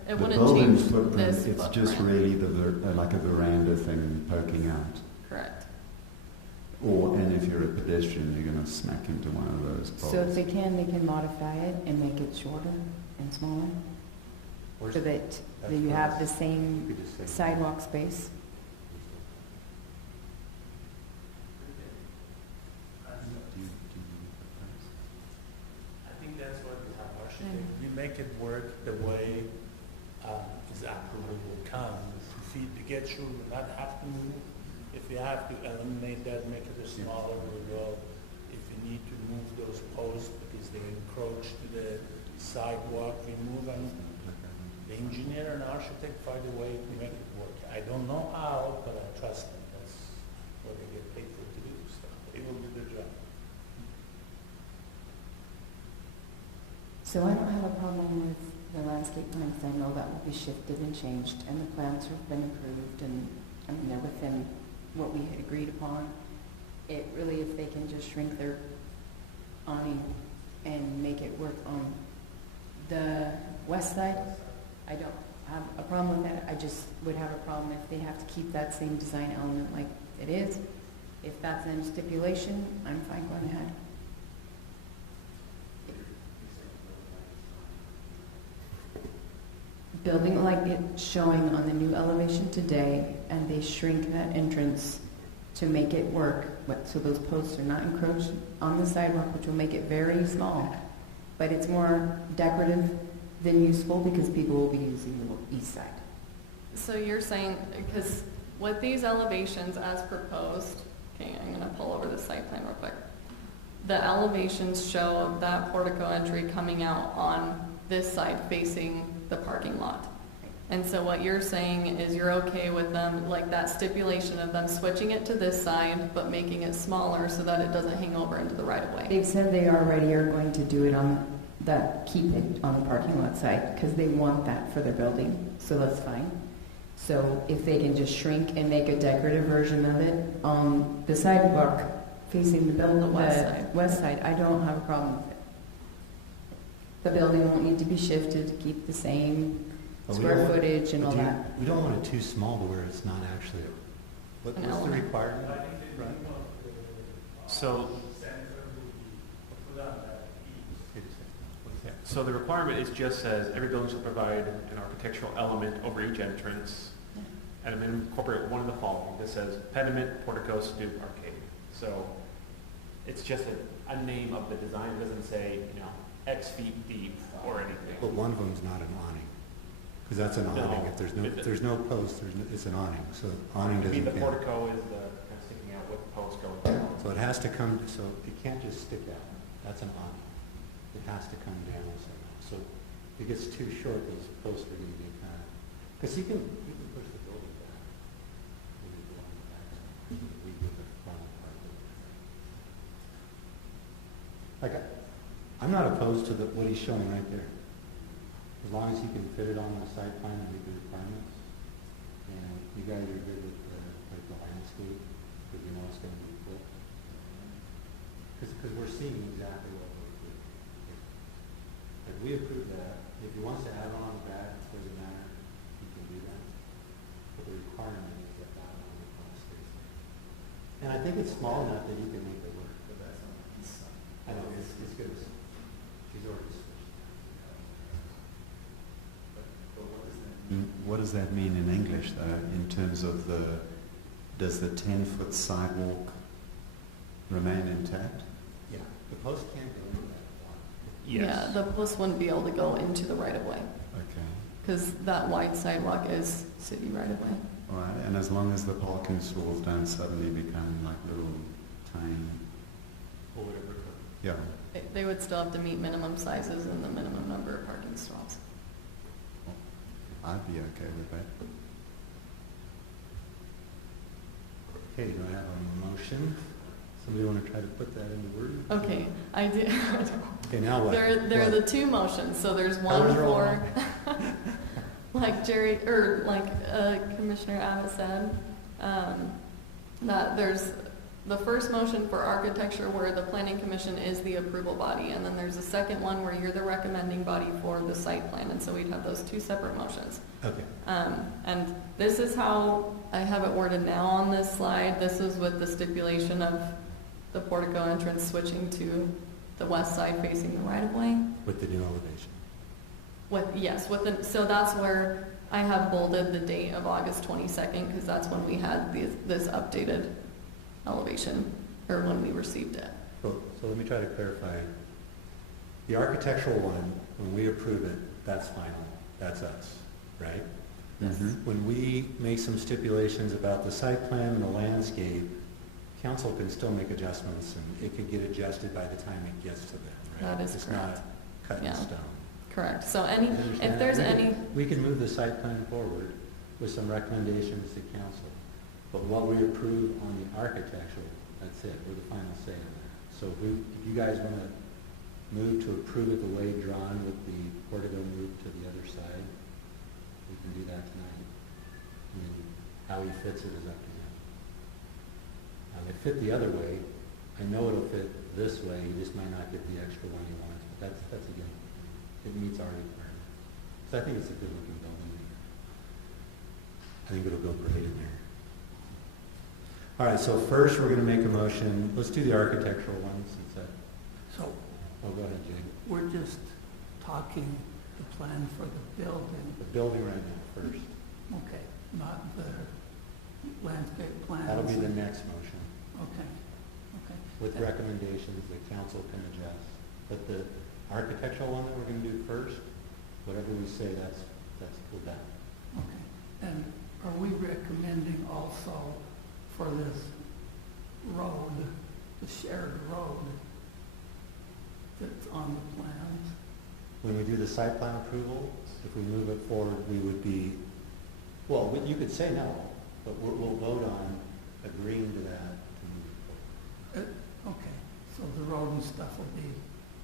the wouldn't building change footprint. this It's just footprint. really like a veranda thing poking out. Correct. And if you're a pedestrian, you're going to smack into one of those poles. So if they can modify it and make it shorter and smaller, Where's- so that that's you have the glass. You same could just say. sidewalk space. I think that's what the architect, you make it work the way his approval will come. If he, to get sure we not have to move, if we have to eliminate that, make it a smaller, we will. If we need to move those posts because they encroach to the sidewalk, we move them. The engineer and architect find a way to make it work. I don't know how, but I trust them. That's what they get paid for to do. So they will do their job. So I don't have a problem with the landscape plans. I know that will be shifted and changed, and the plans have been approved, and I mean, they're within what we had agreed upon. It really, if they can just shrink their awning and make it work on the west side, I don't have a problem with that. I just would have a problem if they have to keep that same design element like it is. If that's in stipulation, I'm fine going ahead. Building like it's showing on the new elevation today, and they shrink that entrance to make it work, so those posts are not encroached on the sidewalk, which will make it very small. But it's more decorative than useful because people will be using the east side. So you're saying, because with these elevations as proposed, okay, I'm gonna pull over the site plan real quick. The elevations show that portico entry coming out on this side facing the parking lot. And so what you're saying is you're okay with them, like that stipulation of them switching it to this side, but making it smaller so that it doesn't hang over into the right of way. They've said they already are going to do it on that, keep it on the parking lot side, because they want that for their building, so that's fine. So if they can just shrink and make a decorative version of it on the sidewalk facing the building, The west side. I don't have a problem with it. The building won't need to be shifted to keep the same But we square don't want- footage and but all do you- that. We don't want it too small to where it's not actually, what's the element. requirement? Right. So, so the requirement is just says, every building shall provide an architectural element over each entrance, and I'm going to incorporate one of the following. This says pediment, portico, stoop, arcade. So, it's just a name of the design. It doesn't say, X feet deep or anything. But one of them's not an awning, because that's an awning. No. If there's no post, it's an awning, so awning Maybe doesn't the count. portico is the kind of sticking out with the post going down. So it has to come, so it can't just stick out. That's an awning. It has to come down somehow. So if it gets too short, those posts are gonna be kind of, because you can push the building back. Maybe go on the back side, so that we get the front part of it. Like, I'm not opposed to what he's showing right there. As long as he can fit it on the site plan and meet the requirements. And you guys are good with the landscape, because you know it's gonna be cool. Because we're seeing exactly what we're doing. If we approve that, if he wants to add on the back, it doesn't matter, he can do that. But the requirement is that that on the front stays there. And I think it's small enough that you can make it work. But that's on the east side. I know, it's good. She's already switched. What does that mean in English, though, in terms of does the 10-foot sidewalk remain intact? Yeah, the post can't go into that block. Yeah, the post wouldn't be able to go into the right of way, Okay. because that wide sidewalk is city right of way. All right, and as long as the parking stalls don't suddenly become like little tiny, Or whatever. yeah. They would still have to meet minimum sizes and the minimum number of parking stalls. I'd be okay with that. Okay, do I have a motion? Somebody want to try to put that into words? Okay, I do. Okay, now what? There are What? the two motions, so there's I one was for, wrong. like Commissioner Abbott said, that there's the first motion for architecture where the planning commission is the approval body, and then there's a second one where you're the recommending body for the site plan, and so we'd have those two separate motions. Okay, And this is how I have it worded now on this slide. This is with the stipulation of the portico entrance switching to the west side facing the right of way. with the new elevation. So that's where I have bolded the date of August 22nd, because that's when we had this updated elevation, or when we received it. So let me try to clarify. The architectural one, when we approve it, that's final. That's us. right? Yes. When we make some stipulations about the site plan and the landscape, council can still make adjustments, and it could get adjusted by the time it gets to them, right? That is It's correct. not cut in Yeah. stone. Correct. So You any, understand? if there's We can- any, We can move the site plan forward with some recommendations to council, but what we approve on the architectural, that's it, we're the final say on that. So if you guys want to move to approve it the way drawn with the portico moved to the other side, we can do that tonight. I mean, how he fits it is up to him. It fit the other way, I know it'll fit this way, he just might not get the extra one he wants, but that's again, it meets our requirement. So I think it's a good looking building. I think it'll go great in there. All right, so first we're gonna make a motion, let's do the architectural one since that, So oh, go ahead, Jay. we're just talking the plan for the building, The building right now first. okay, not the landscape plans? That'll be the next motion, Okay, okay. with recommendations that council can adjust. But the architectural one that we're gonna do first, whatever we say, that's pulled down. Okay, and are we recommending also for this road, the shared road that's on the plans? When we do the site plan approval, if we move it forward, we would be, well, you could say no, but we'll vote on agreeing to that to move forward. Okay, so the road and stuff will be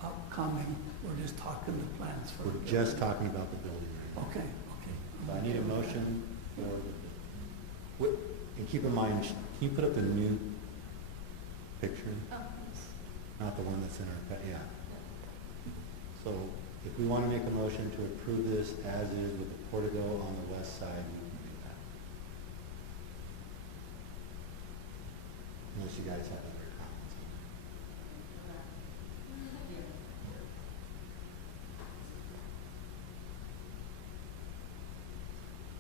upcoming, we're just talking the plans for. We're just talking about the building right now. Okay, okay. So I need a motion for, and keep in mind, can you put up the new picture? Not the one that's in our, yeah. So if we want to make a motion to approve this as is with the portico on the west side, we can do that. Unless you guys have other comments.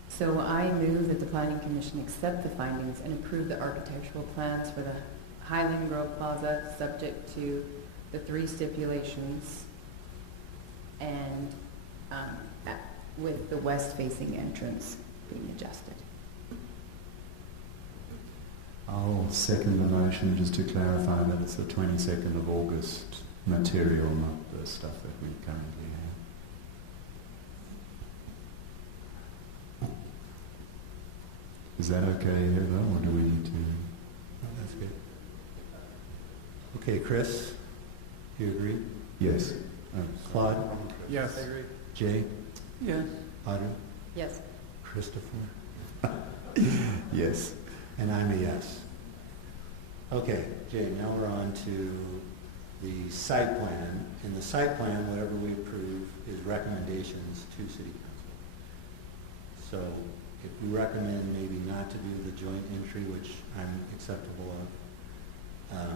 So I move that the planning commission accept the findings and approve the architectural plans for the Highland Grove Plaza, subject to the 3 stipulations and with the west-facing entrance being adjusted. I'll second the motion just to clarify that it's the 22nd of August material, not the stuff that we currently have. Is that okay, Heather, or do we need to? Oh, that's good. Okay, Chris, do you agree? Yes. Claude? Yes. I agree. Jay? Yes, Audrey? Yes. Christopher? Yes. And I'm a yes. Okay, Jay, now we're on to the site plan. In the site plan, whatever we approve is recommendations to city council. So if we recommend maybe not to do the joint entry, which I'm acceptable of,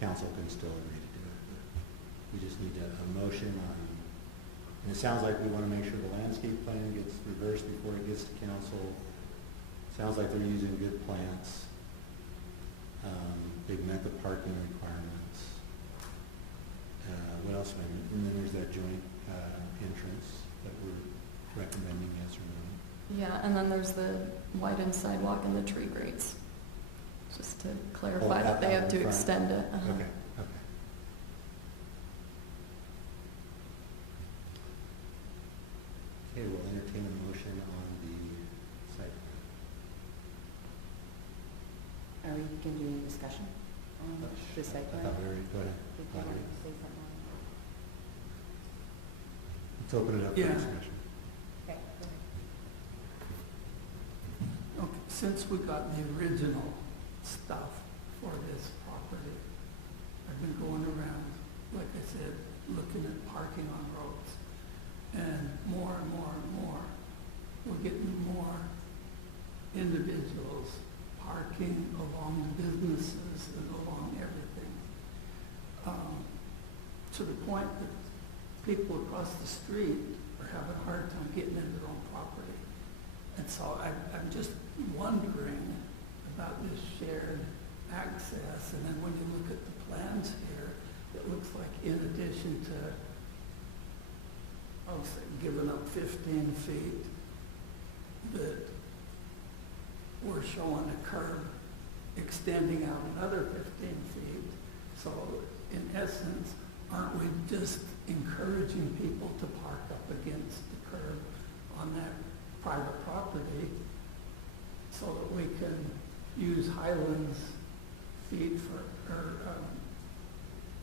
council can still agree to do it. We just need a motion on, and it sounds like we want to make sure the landscape plan gets reversed before it gets to council. Sounds like they're using good plants. They've met the parking requirements. What else? And then there's that joint entrance that we're recommending, yes or no. yeah, and then there's the widened sidewalk and the tree grates. Just to clarify that they have to out in front. extend it. Okay, okay. Okay, we'll entertain a motion on the site plan. Are we going to do any discussion on the site I plan? thought we already, go ahead. Did you want to say something on Let's open it up for Yeah. discussion. it? Okay, go ahead. okay, since we got the original stuff for this property, I've been going around, like I said, looking at parking on roads. And more and more and more, we're getting more individuals parking along the businesses and along everything. To the point that people across the street are having a hard time getting in their own property. And so I'm just wondering about this shared access. And then when you look at the plans here, it looks like in addition to, I'll say, giving up 15 feet that we're showing a curb extending out another 15 feet. So in essence, aren't we just encouraging people to park up against the curb on that private property so that we can use Highlands feet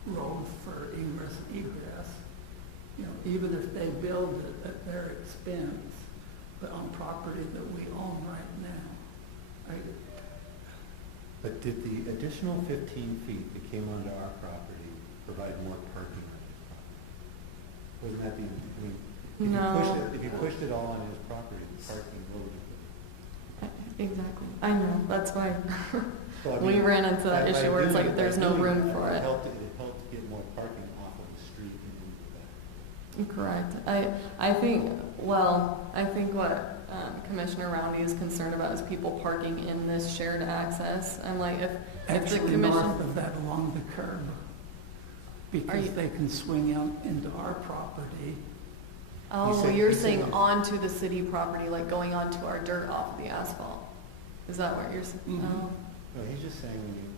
road for ingress and egress? You know, even if they build it at their expense, but on property that we own right now. But did the additional 15 feet that came onto our property provide more parking on his property? Wasn't that the, I mean, No. if you pushed it all on his property, the parking, where would you put it? Exactly. I know. That's why Well, I we mean, ran into that by issue where it's doing- like there's by no doing room that, for it. It helped get more parking off of the street and into the back. Correct. I think, well, I think what Commissioner Roundy is concerned about is people parking in this shared access. I'm like, if the Actually, commission, north of that along the curb, because you- they can swing out into our property. oh, said- you're he said- saying onto the city property, like going onto our dirt off of the asphalt. Is that what you're saying? Mhm. Oh. No, he's just saying, when you-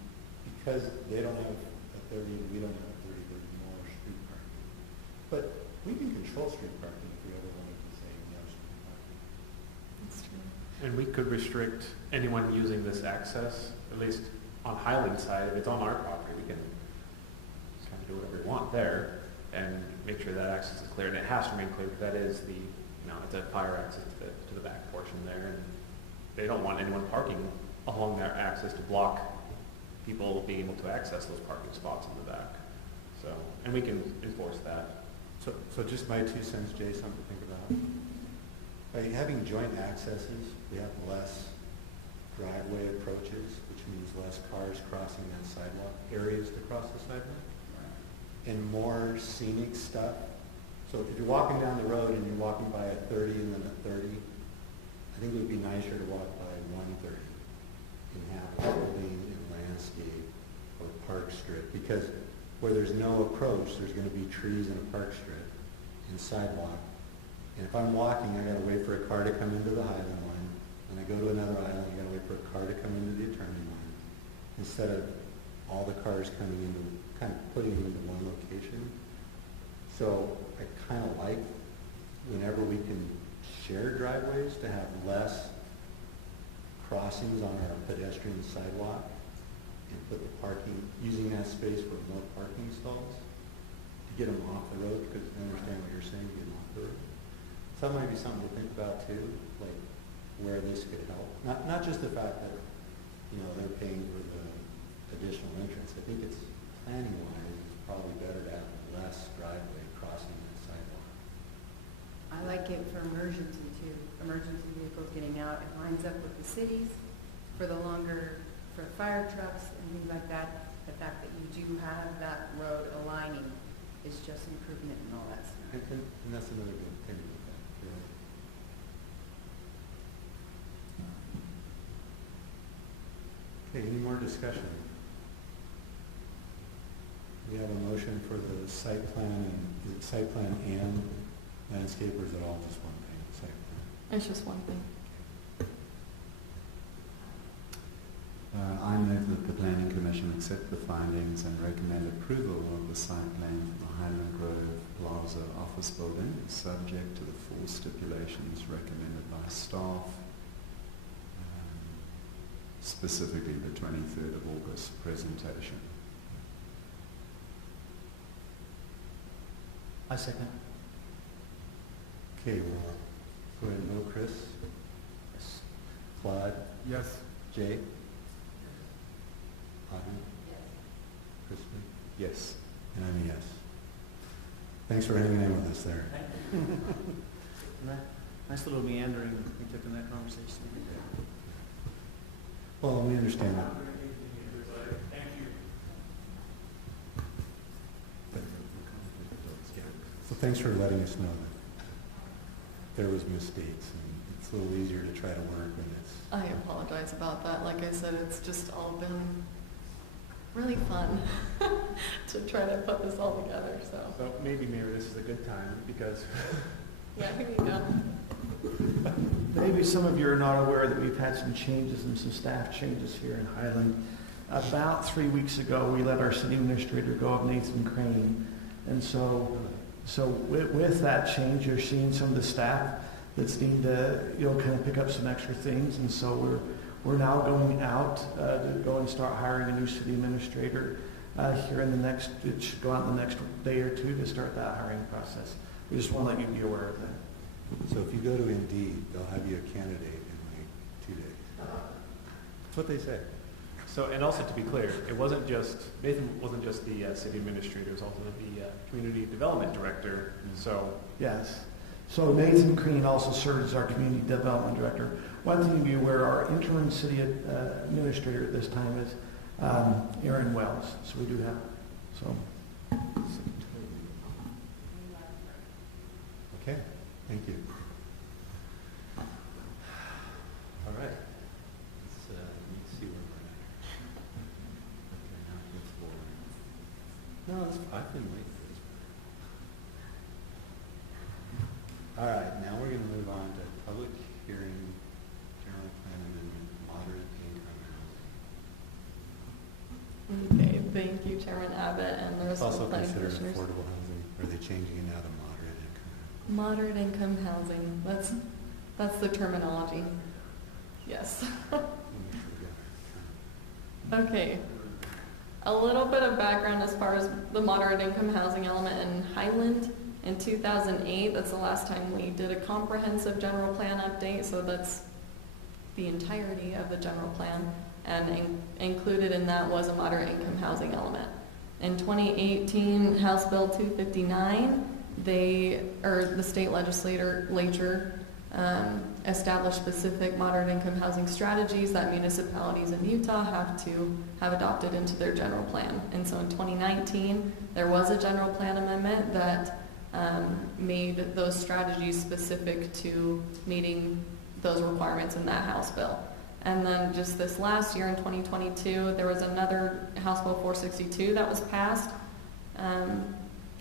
because they don't have a 30, we don't have a 30, there's more street parking. But we can control street parking if we ever wanted to say no street parking. That's true. And we could restrict anyone using this access, at least on Highland side, if it's on our property, we can kind of do whatever we want there and make sure that access is clear, and it has to remain clear, because that is the, you know, it's a fire access to the back portion there, and they don't want anyone parking along their access to block people being able to access those parking spots in the back. So, and we can enforce that. So just my 2 cents, Jay, something to think about. By having joint accesses, we have less driveway approaches, which means less cars crossing that sidewalk, areas to cross the sidewalk, and more scenic stuff. So if you're walking down the road and you're walking by a 30 and then a 30, I think it would be nicer to walk by 130 and have a building and landscape or park strip, because where there's no approach, there's going to be trees and a park strip and sidewalk. And if I'm walking, I got to wait for a car to come into the Highland line, and I go to another island, I got to wait for a car to come into the Attorney line, instead of all the cars coming into, kind of putting them into one location. So I kind of like whenever we can share driveways to have less crossings on our pedestrian sidewalk and put the parking, using that space for more parking stalls to get them off the road, because I understand what you're saying, get them off the road. So that might be something to think about too, like where this could help. Not just the fact that, you know, they're paying for the additional entrance. I think it's planning wise, it's probably better to have less driveway crossing that sidewalk. I like it for emergency too. Emergency vehicles getting out. It lines up with the cities for the longer, for fire trucks and things like that. The fact that you do have that road aligning is just improvement in all that stuff. And that's another good thing with that, really. Okay, any more discussion? We have a motion for the site plan and, is it site plan and landscape, or is it all just one thing, site plan? It's just one thing. I move that the Planning Commission accept the findings and recommend approval of the site plan for the Highland Grove Plaza office building, subject to the full stipulations recommended by staff, specifically the 23rd of August presentation. I second. Okay, we'll go ahead and vote. Chris? Yes. Claude? Yes. Jay? Audrey? Kristen? Yes. And I'm a yes. Thanks for hanging in with us there. Nice little meandering we took in that conversation. Well, we understand that. Thank you. So thanks for letting us know that there was mistakes, and it's a little easier to try to work when it's. I apologize about that. Like I said, it's just all been really fun to try to put this all together, so. So maybe this is a good time, because Yeah, here you go. Maybe some of you are not aware that we've had some changes and some staff changes here in Highland. About 3 weeks ago, we let our city administrator go of Nathan Crane. And so with that change, you're seeing some of the staff that's needing to, kind of pick up some extra things. And so we're now going out to go and start hiring a new city administrator here in it should go out in the next day or two to start that hiring process. We just want to let you be aware of that. So if you go to Indeed, they'll have you a candidate in like 2 days. That's what they say. So, and also to be clear, Nathan wasn't just the city administrator, he was also the community development director. So, Yes. So Nathan Crane also serves as our community development director. One thing to be aware, our interim city administrator at this time is Aaron Wells. So we do have, Okay, thank you. All right. Let's see where we're at. Okay, now it's forward. No, I've been waiting for this. All right, now we're going to move on to public hearing, general plan amendment, moderate income housing. Okay, thank you, Chairman Abbott and the It's rest of also the planning considered commissioners. affordable housing. Are they changing it now to moderate income? Moderate income housing, that's the terminology. Yes. Okay. A little bit of background as far as the moderate income housing element in Highland. In 2008, that's the last time we did a comprehensive general plan update, so that's the entirety of the general plan, and included in that was a moderate income housing element. In 2018, House Bill 259, the state legislature established specific moderate income housing strategies that municipalities in Utah have to have adopted into their general plan. And so in 2019, there was a general plan amendment that made those strategies specific to meeting those requirements in that House bill. And then just this last year in 2022, there was another House Bill 462 that was passed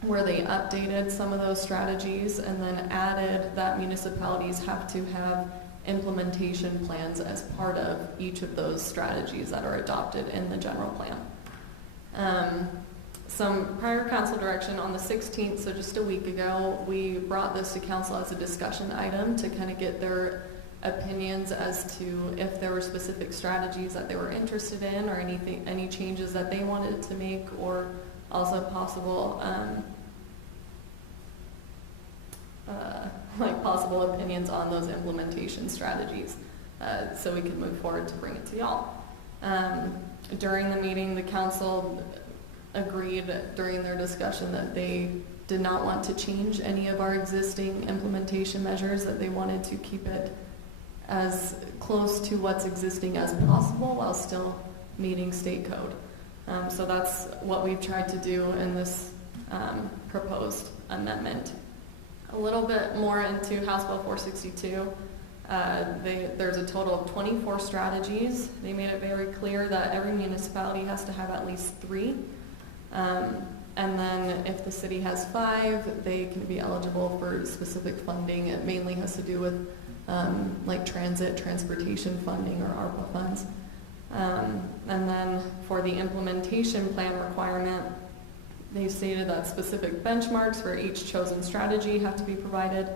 where they updated some of those strategies and then added that municipalities have to have implementation plans as part of each of those strategies that are adopted in the general plan. Some prior council direction on the 16th, so just a week ago, we brought this to council as a discussion item to kind of get their opinions as to if there were specific strategies that they were interested in or any changes that they wanted to make, or also possible possible opinions on those implementation strategies, so we could move forward to bring it to y'all. During the meeting, the council agreed during their discussion that they did not want to change any of our existing implementation measures, that they wanted to keep it as close to what's existing as possible while still meeting state code. So that's what we've tried to do in this proposed amendment. A little bit more into House Bill 462. There's a total of 24 strategies. They made it very clear that every municipality has to have at least 3. And then if the city has 5, they can be eligible for specific funding. It mainly has to do with like transportation funding or ARPA funds. And then for the implementation plan requirement, they've stated that specific benchmarks for each chosen strategy have to be provided,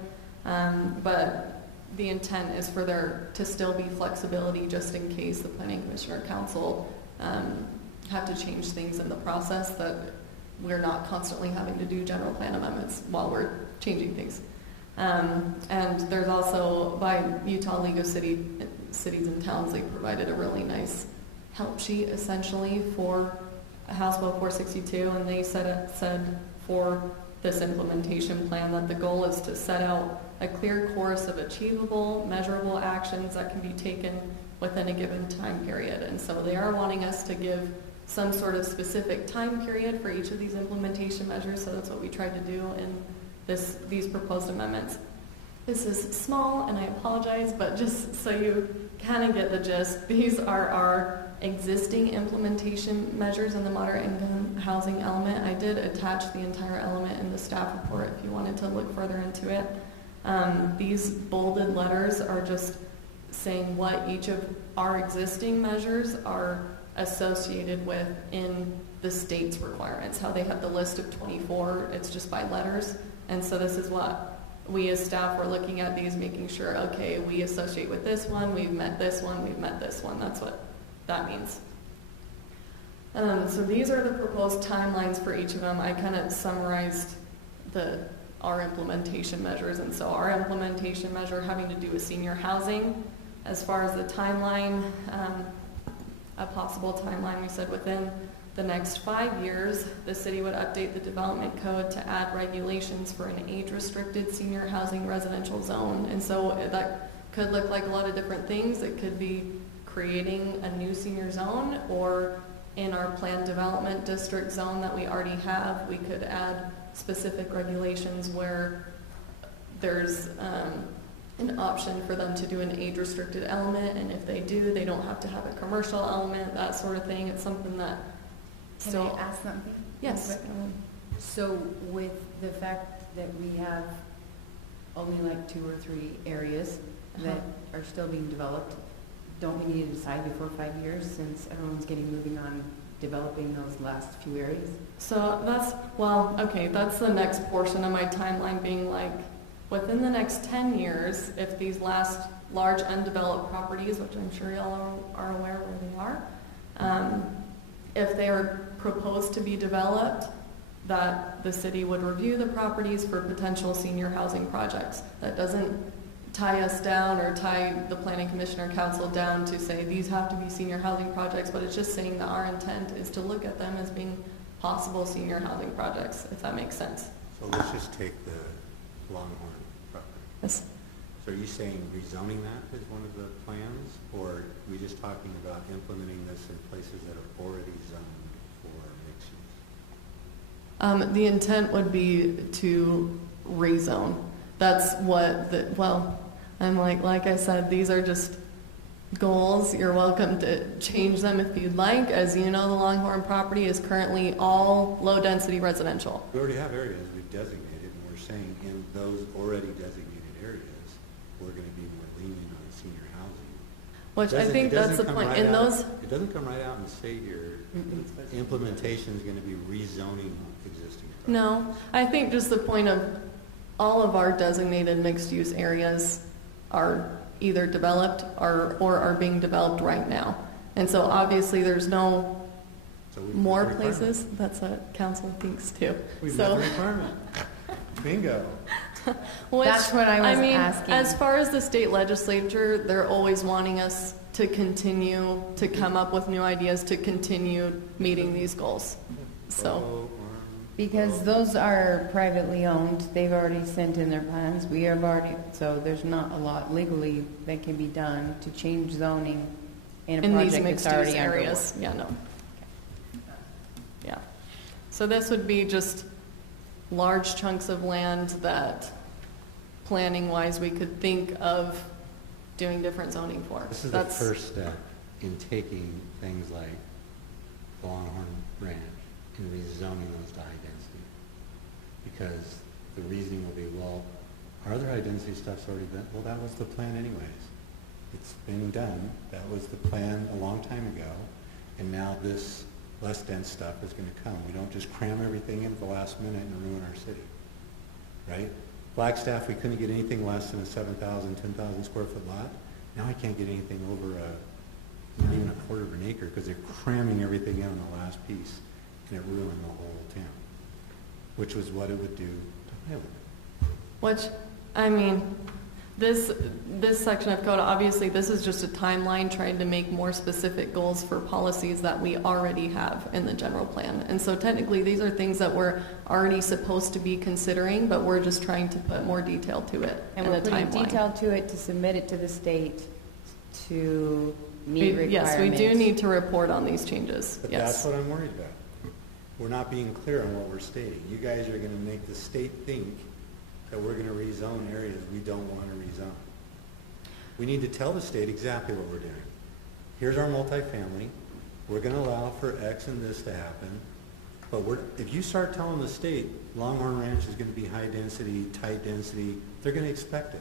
but the intent is for there to still be flexibility just in case the Planning Commission or Council have to change things in the process, that we're not constantly having to do general plan amendments while we're changing things. And there's also, by Utah League of Cities and Towns, they provided a really nice help sheet essentially for House Bill 462, and they said for this implementation plan that the goal is to set out a clear course of achievable, measurable actions that can be taken within a given time period. And so they are wanting us to give some sort of specific time period for each of these implementation measures, so that's what we tried to do in these proposed amendments. This is small, and I apologize, but just so you kind of get the gist, these are our existing implementation measures in the moderate income housing element. I did attach the entire element in the staff report if you wanted to look further into it. These bolded letters are just saying what each of our existing measures are associated with in the state's requirements, how they have the list of 24, it's just by letters. And so this is what we as staff were looking at these, making sure, okay, we associate with this one, we've met this one, we've met this one. That's what that means. So these are the proposed timelines for each of them. I kind of summarized our implementation measures. And so our implementation measure having to do with senior housing, as far as the timeline, a possible timeline, we said within the next 5 years, the city would update the development code to add regulations for an age-restricted senior housing residential zone. And so that could look like a lot of different things. It could be creating a new senior zone, or in our planned development district zone that we already have, we could add specific regulations where there's an option for them to do an age-restricted element, and if they do, they don't have to have a commercial element, that sort of thing. It's something that Can still... I ask something? Yes. So with the fact that we have only like 2 or 3 areas that are still being developed, don't we need to decide before 5 years, since everyone's getting moving on developing those last few areas? So that's, well, okay, that's the next portion of my timeline, being like, within the next 10 years, if these last large undeveloped properties, which I'm sure y'all are aware where they are, if they are proposed to be developed, that the city would review the properties for potential senior housing projects. That doesn't tie us down or tie the planning commission or council down to say these have to be senior housing projects, but it's just saying that our intent is to look at them as being possible senior housing projects, if that makes sense. So let's just take the Longhorn property. Yes. So are you saying rezoning that is one of the plans, or are we just talking about implementing this in places that are already zoned for mixed use? The intent would be to rezone. That's what I'm like I said, these are just goals. You're welcome to change them if you'd like. As you know, the Longhorn property is currently all low-density residential. We already have areas we've designated, and we're saying in those already designated areas, we're going to be more lenient on senior housing. Which I think that's the point. In those, It doesn't come right out and say here, implementation is going to be rezoning existing properties. no, I think just the point of all of our designated mixed-use areas are either developed or are being developed right now. And so obviously there's no So we've met more the requirement. places. That's what council thinks too. We've met So, the requirement. Bingo. which, That's what I was asking. As far as the state legislature, they're always wanting us to continue to come up with new ideas to continue meeting these goals. So, Because those are privately owned, they've already sent in their plans, we have already, so there's not a lot legally that can be done to change zoning in a in these project that's mixed-use already areas, yeah, no. Yeah. So this would be just large chunks of land that, planning-wise, we could think of doing different zoning for. This is the first step in taking things like the Longhorn Ranch and rezoning those to high density. Because the reasoning will be, well, our other high density stuff's already been, well, that was the plan anyways. It's been done. That was the plan a long time ago. And now this less dense stuff is going to come. We don't just cram everything in at the last minute and ruin our city. Right? Flagstaff, we couldn't get anything less than a 7,000, 10,000 square foot lot. Now I can't get anything over not even a quarter of an acre because they're cramming everything in on the last piece, and it ruined the whole town, which was what it would do to Highland. Which, I mean, this section of code, obviously, this is just a timeline trying to make more specific goals for policies that we already have in the general plan. And so technically, these are things that we're already supposed to be considering, but we're just trying to put more detail to it And in we're the putting timeline. detail to it to submit it to the state to meet requirements. Yes, we do need to report on these changes, But yes. that's what I'm worried about. We're not being clear on what we're stating. You guys are going to make the state think that we're going to rezone areas we don't want to rezone. We need to tell the state exactly what we're doing. Here's our multifamily. We're going to allow for X and this to happen, But if you start telling the state Longhorn Ranch is going to be high density, tight density, they're going to expect it.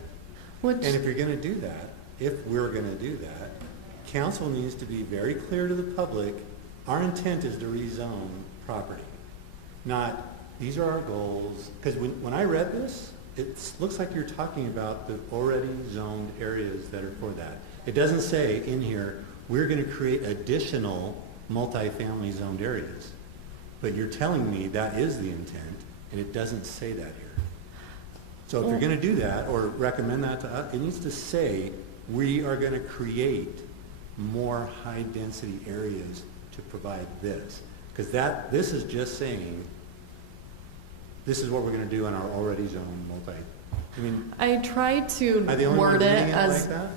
Which, And if you're going to do that, if we're going to do that, council needs to be very clear to the public, our intent is to rezone property. Not, these are our goals. Because when I read this, it looks like you're talking about the already zoned areas that are for that. It doesn't say in here, we're going to create additional multifamily zoned areas. But you're telling me that is the intent, and it doesn't say that here. So if you're going to do that, or recommend that to us, it needs to say, we are going to create more high-density areas to provide this. Because this is just saying, this is what we're going to do on our already zoned I mean, I tried to am I the only one word it reading as like that?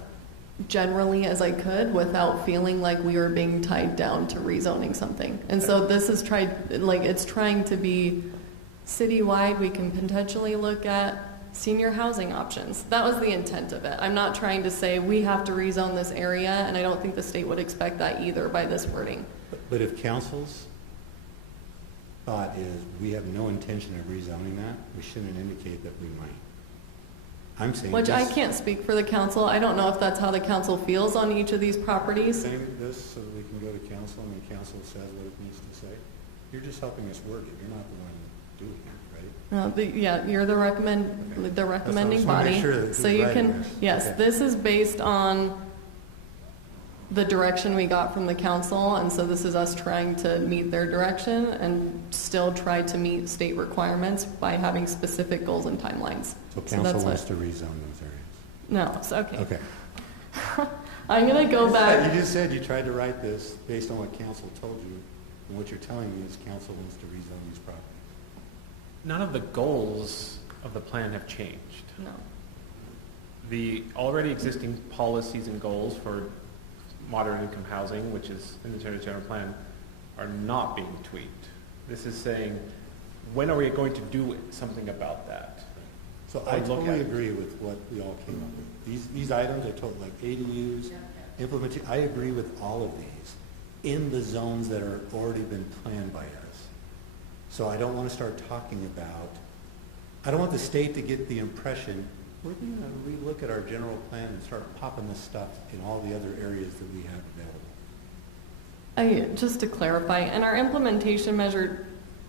generally as I could without feeling like we were being tied down to rezoning something. And so this is it's trying to be citywide. We can potentially look at senior housing options. That was the intent of it. I'm not trying to say we have to rezone this area, and I don't think the state would expect that either by this wording. But if council's thought is we have no intention of rezoning that, we shouldn't indicate that we might. I'm saying Which this, I can't speak for the council. I don't know if that's how the council feels on each of these properties. saying this so that we can go to council and the council says what it needs to say. You're just helping us word it. You're not the one doing it, right? Yeah, you're the recommending just wanna make body. sure that So who's you writing can, this. yes, Okay. this is based on the direction we got from the council, and so this is us trying to meet their direction and still try to meet state requirements by having specific goals and timelines. So So council that's wants it. to rezone those areas. No, so, okay. Okay. I'm gonna go back. You just said you tried to write this based on what council told you, and what you're telling me is council wants to rezone these properties. None of the goals of the plan have changed. No. The already existing policies and goals for moderate income housing, which is in the general plan, are not being tweaked. This is saying, when are we going to do something about that? So Or I look totally at it. agree with what we all came up with. These items, I told, like ADUs, implementation, I agree with all of these in the zones that are already been planned by us. So I don't want to start talking about, I don't want the state to get the impression, we're going to relook at our general plan and start popping this stuff in all the other areas that we have available. Just to clarify, in our implementation measure,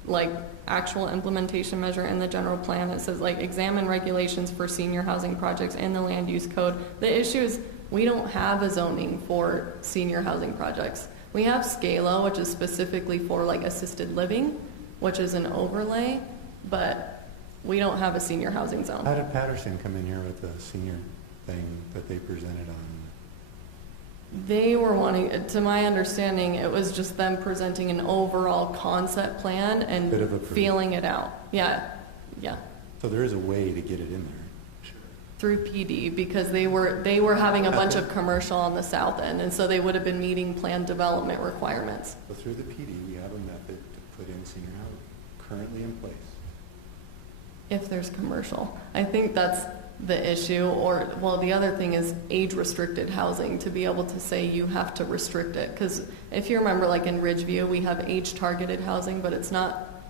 like actual implementation measure in the general plan, it says like examine regulations for senior housing projects in the land use code. The issue is we don't have a zoning for senior housing projects. We have SCALA, which is specifically for like assisted living, which is an overlay, but we don't have a senior housing zone. How did Patterson come in here with the senior thing that they presented on? They were wanting, to my understanding, it was just them presenting an overall concept plan Bit and of a proof. feeling it out. Yeah. So there is a way to get it in there. Through PD, because they were having a bunch of commercial on the south end, and so they would have been meeting plan development requirements. So through the PD, we have a method to put in senior housing currently in place. If there's commercial. I think that's the issue, or, well, the other thing is age-restricted housing, to be able to say you have to restrict it. Because if you remember, like in Ridgeview, we have age-targeted housing, but it's not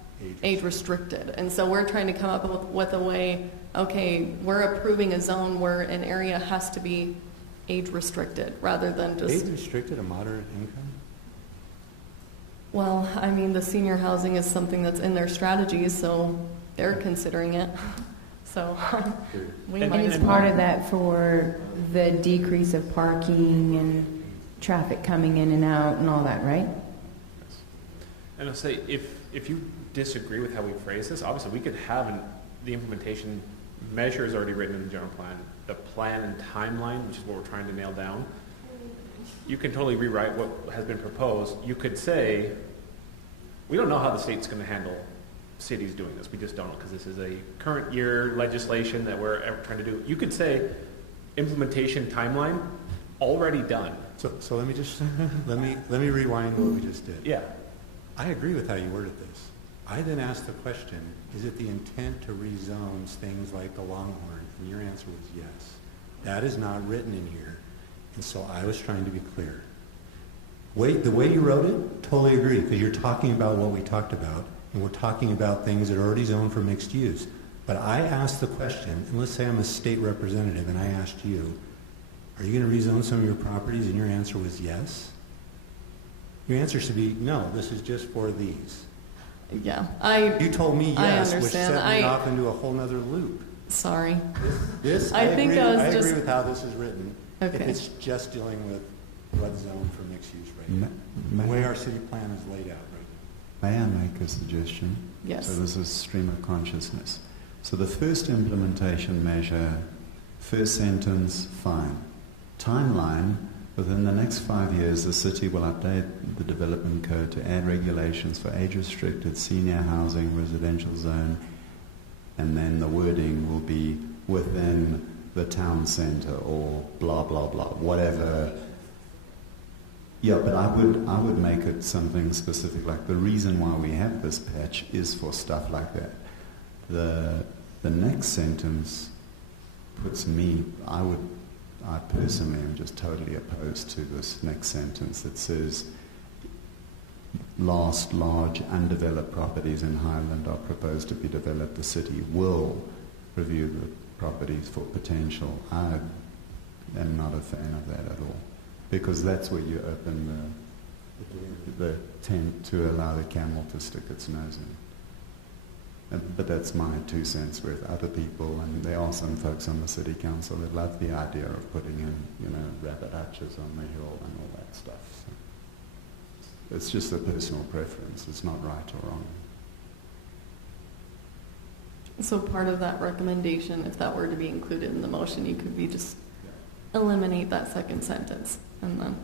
age-restricted. And so we're trying to come up with a way, okay, we're approving a zone where an area has to be age-restricted, rather than just... Age-restricted, a moderate income? Well, I mean, the senior housing is something that's in their strategies, so they're considering it. So we And might And as it's well. part of that for the decrease of parking and traffic coming in and out and all that, right? And I'll say, if you disagree with how we phrase this, obviously we could have the implementation measures already written in the general plan, the plan and timeline, which is what we're trying to nail down. You can totally rewrite what has been proposed. You could say, we don't know how the state's going to handle cities doing this. We just don't know, because this is a current year legislation that we're trying to do. You could say implementation timeline already done. So let me just, let me rewind what we just did. Yeah. I agree with how you worded this. I then asked the question, is it the intent to rezone things like the Longhorn? And your answer was yes. That is not written in here. And so I was trying to be clear. The way you wrote it, totally agree, because you're talking about what we talked about, and we're talking about things that are already zoned for mixed use. But I asked the question, and let's say I'm a state representative and I asked you, are you going to rezone some of your properties? And your answer was yes. Your answer should be, no, this is just for these. Yeah, You told me I yes, which understand. set me off into a whole nother loop. Sorry. This, I think I was I just- agree with how this is written. If Okay. it's just dealing with what's zoned for mixed use right now. May, The way our city plan is laid out right may I make a suggestion? Yes. So this is stream of consciousness. So the first implementation measure, first sentence, fine. Timeline, within the next 5 years, the city will update the development code to add regulations for age-restricted senior housing residential zone, and then the wording will be within the town centre or blah, blah, blah, whatever. Yeah, but I would make it something specific, like the reason why we have this patch is for stuff like that. The next sentence puts me, I personally am just totally opposed to this next sentence that says last large undeveloped properties in Highland are proposed to be developed. The city will review the properties for potential. I am not a fan of that at all, because that's where you open the tent to allow the camel to stick its nose in. But that's my 2 cents worth. Other people, and there are some folks on the city council that love the idea of putting in, rabbit hutches on the hill and all that stuff. So it's just a personal preference. It's not right or wrong. So part of that recommendation, if that were to be included in the motion, you could be just eliminate that second sentence and then.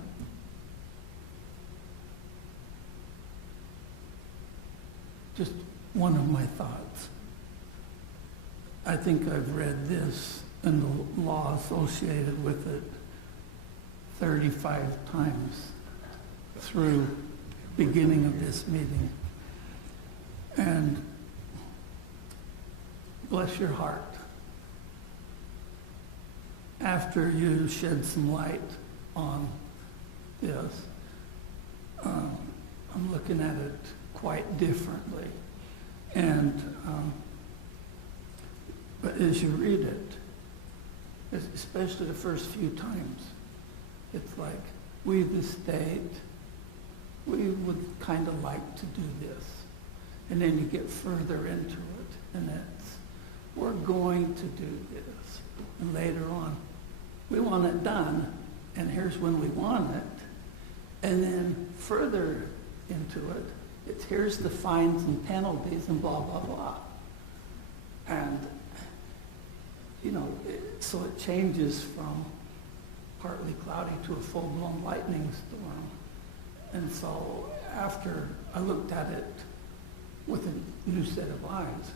Just one of my thoughts. I think I've read this and the law associated with it 35 times through beginning of this meeting. And bless your heart, after you shed some light on this, I'm looking at it quite differently. And but as you read it, especially the first few times, it's like, we the state, we would kind of like to do this. And then you get further into it, and it's, we're going to do this. And later on, we want it done, and here's when we want it. And then further into it, it's here's the fines and penalties and blah, blah, blah. And, so it changes from partly cloudy to a full-blown lightning storm. And so after I looked at it with a new set of eyes,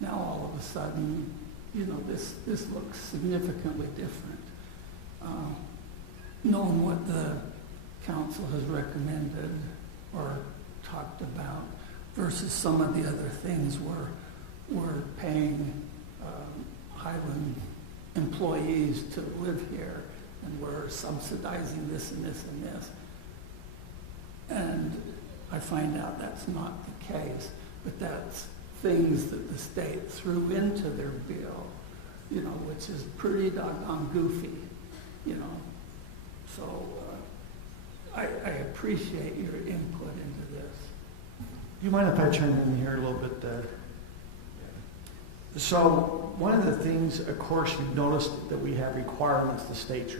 now all of a sudden, this looks significantly different. Knowing what the council has recommended or talked about versus some of the other things we're paying Highland employees to live here, and we're subsidizing this and this and this. And I find out that's not the case, but that's things that the state threw into their bill, which is pretty doggone goofy, So I appreciate your input into this. Do you mind if I chime in here a little bit? So one of the things, of course, you've noticed that we have requirements the state's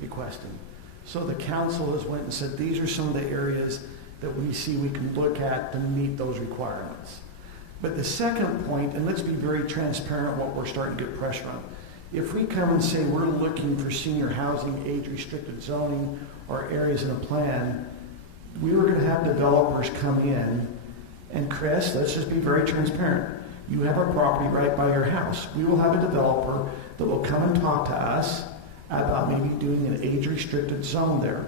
requesting. So the council has went and said, these are some of the areas that we see we can look at to meet those requirements. But the second point, and let's be very transparent what we're starting to get pressure on. If we come and say we're looking for senior housing, age-restricted zoning, or areas in a plan, we were going to have developers come in, and Chris, let's just be very transparent. You have a property right by your house. We will have a developer that will come and talk to us about maybe doing an age-restricted zone there.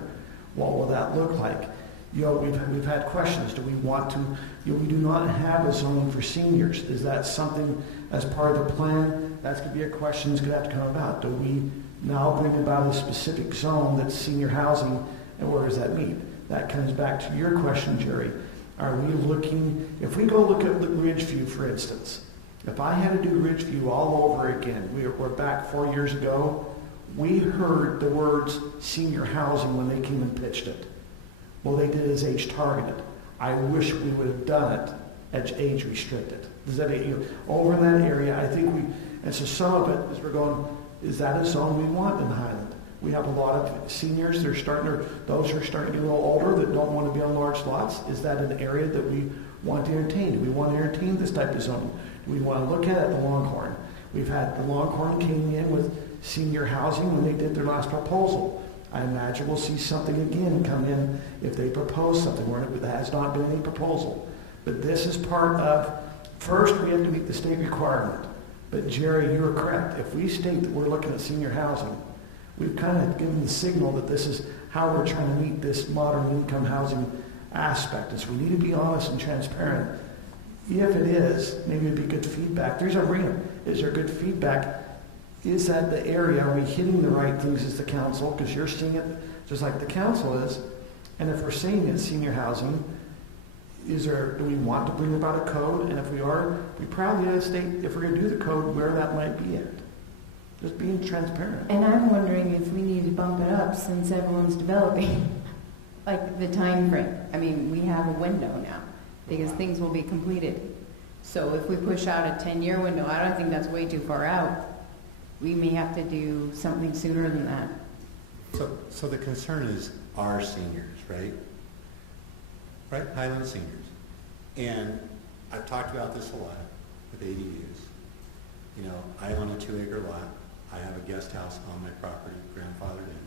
What will that look like? We've had questions. Do we want to, we do not have a zoning for seniors. Is that something as part of the plan? That's going to be a question that's going to have to come about. Do we now bring about a specific zone that's senior housing, and where does that meet? That comes back to your question, Jerry. Are we looking, if we go look at Ridgeview, for instance, if I had to do Ridgeview all over again, we're back 4 years ago, we heard the words senior housing when they came and pitched it. Well, they did it as age targeted. I wish we would have done it as age restricted. Is that over in that area? I think and so some of it is we're going, is that a zone we want in Highland? We have a lot of seniors, those who are starting to get a little older that don't want to be on large lots. Is that an area that we want to entertain? Do we want to entertain this type of zoning? Do we want to look at it, the Longhorn? We've had the Longhorn came in with senior housing when they did their last proposal. I imagine we'll see something again come in if they propose something where there has not been any proposal. But this is part of, first we have to meet the state requirement. But Jerry, you're correct. If we state that we're looking at senior housing, we've kind of given the signal that this is how we're trying to meet this modern income housing aspect. Is we need to be honest and transparent. If it is, maybe it'd be good feedback. Is there good feedback? Is that the area? Are we hitting the right things as the council? Because you're seeing it just like the council is. And if we're saying it's senior housing, do we want to bring about a code? And if we are, we probably state if we're going to do the code where that might be at. Just being transparent. And I'm wondering if we need to bump it up since everyone's developing, like the time frame. I mean, we have a window now because things will be completed. So if we push out a 10-year window, I don't think that's way too far out. We may have to do something sooner than that. So the concern is our seniors, right? Right, Highland seniors. And I've talked about this a lot with ADUs. You know, I own a 2-acre lot. I have a guest house on my property, grandfathered in.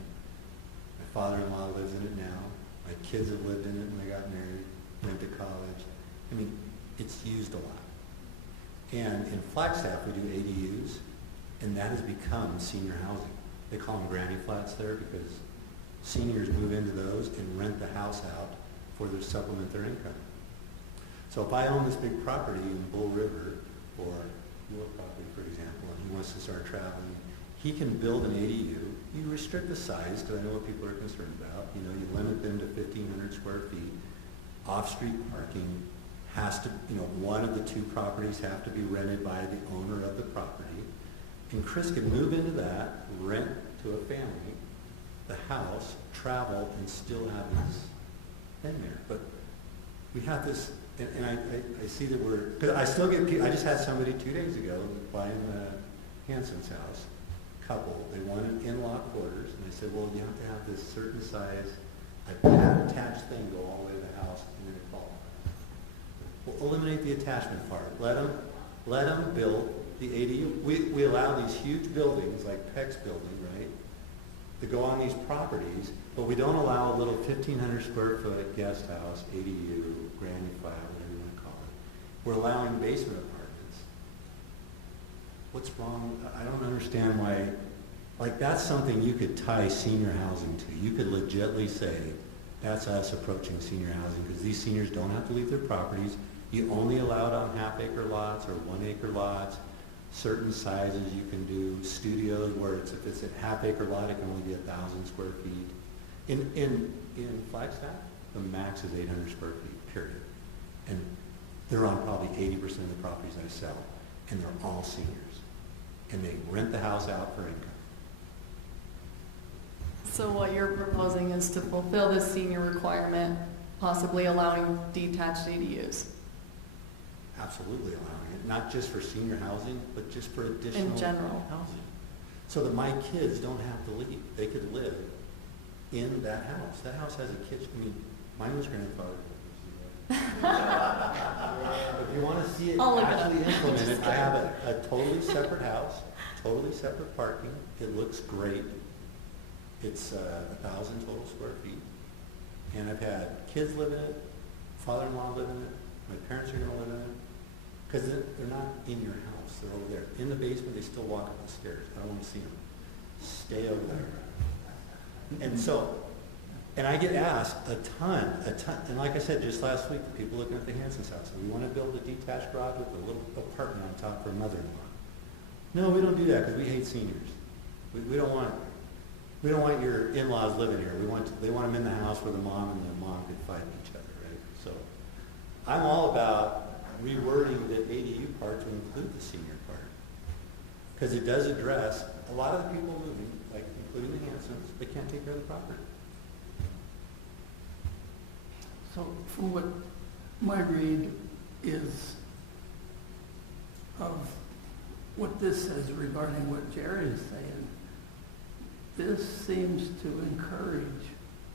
My father-in-law lives in it now. My kids have lived in it when they got married, went to college. I mean, it's used a lot. And in Flagstaff, we do ADUs, and that has become senior housing. They call them granny flats there because seniors move into those and rent the house out for their supplement their income. So if I own this big property in Bull River, or your property, for example, and he wants to start traveling, he can build an ADU. You restrict the size, because I know what people are concerned about. You know, you limit them to 1,500 square feet. Off-street parking has to, one of the 2 properties have to be rented by the owner of the property. And Chris can move into that, rent to a family, the house, travel, and still have his thing there. But we have this, and I see that because I still get people, I just had somebody 2 days ago buying Hanson's house, couple. They wanted in-law quarters, and I said, well, you have to have this certain size, attached thing go all the way to the house, and then it falls. We'll eliminate the attachment part. Let them build the ADU. We allow these huge buildings, like Peck's building, right, to go on these properties, but we don't allow a little 1,500 square foot guest house, ADU, granny flat, whatever you want to call it. We're allowing basement apartments. What's wrong? I don't understand why. Like, that's something you could tie senior housing to. You could legitimately say, that's us approaching senior housing, because these seniors don't have to leave their properties. You only allow it on half-acre lots or 1-acre lots. Certain sizes you can do studios where if it's a half-acre lot, it can only be 1,000 square feet. In Flagstaff, the max is 800 square feet, period. And they're on probably 80% of the properties I sell, and they're all seniors. And they rent the house out for income. So what you're proposing is to fulfill this senior requirement, possibly allowing detached ADUs? Absolutely allowing it, not just for senior housing, but just for additional in general housing. So that my kids don't have to leave. They could live in that house. That house has a kitchen. I mean, mine was grandfathered. If you want to see it actually implemented, I have a totally separate house, totally separate parking. It looks great. It's 1,000 total square feet. And I've had kids live in it, father-in-law live in it, my parents are going to live in it. Because they're not in your house, they're over there. In the basement, they still walk up the stairs. I don't want to see them. Stay over there. And so, and I get asked a ton, and like I said just last week, the people looking at the Hanson's house, we want to build a detached garage with a little apartment on top for a mother-in-law. No, we don't do that because we hate seniors. We don't want your in-laws living here. They want them in the house where the mom and the mom could fight each other, right? So I'm all about rewording the ADU part to include the senior part. Because it does address a lot of the people moving, like including the Hansons, they can't take care of the property. So from what my read is of what this says regarding what Jerry is saying, this seems to encourage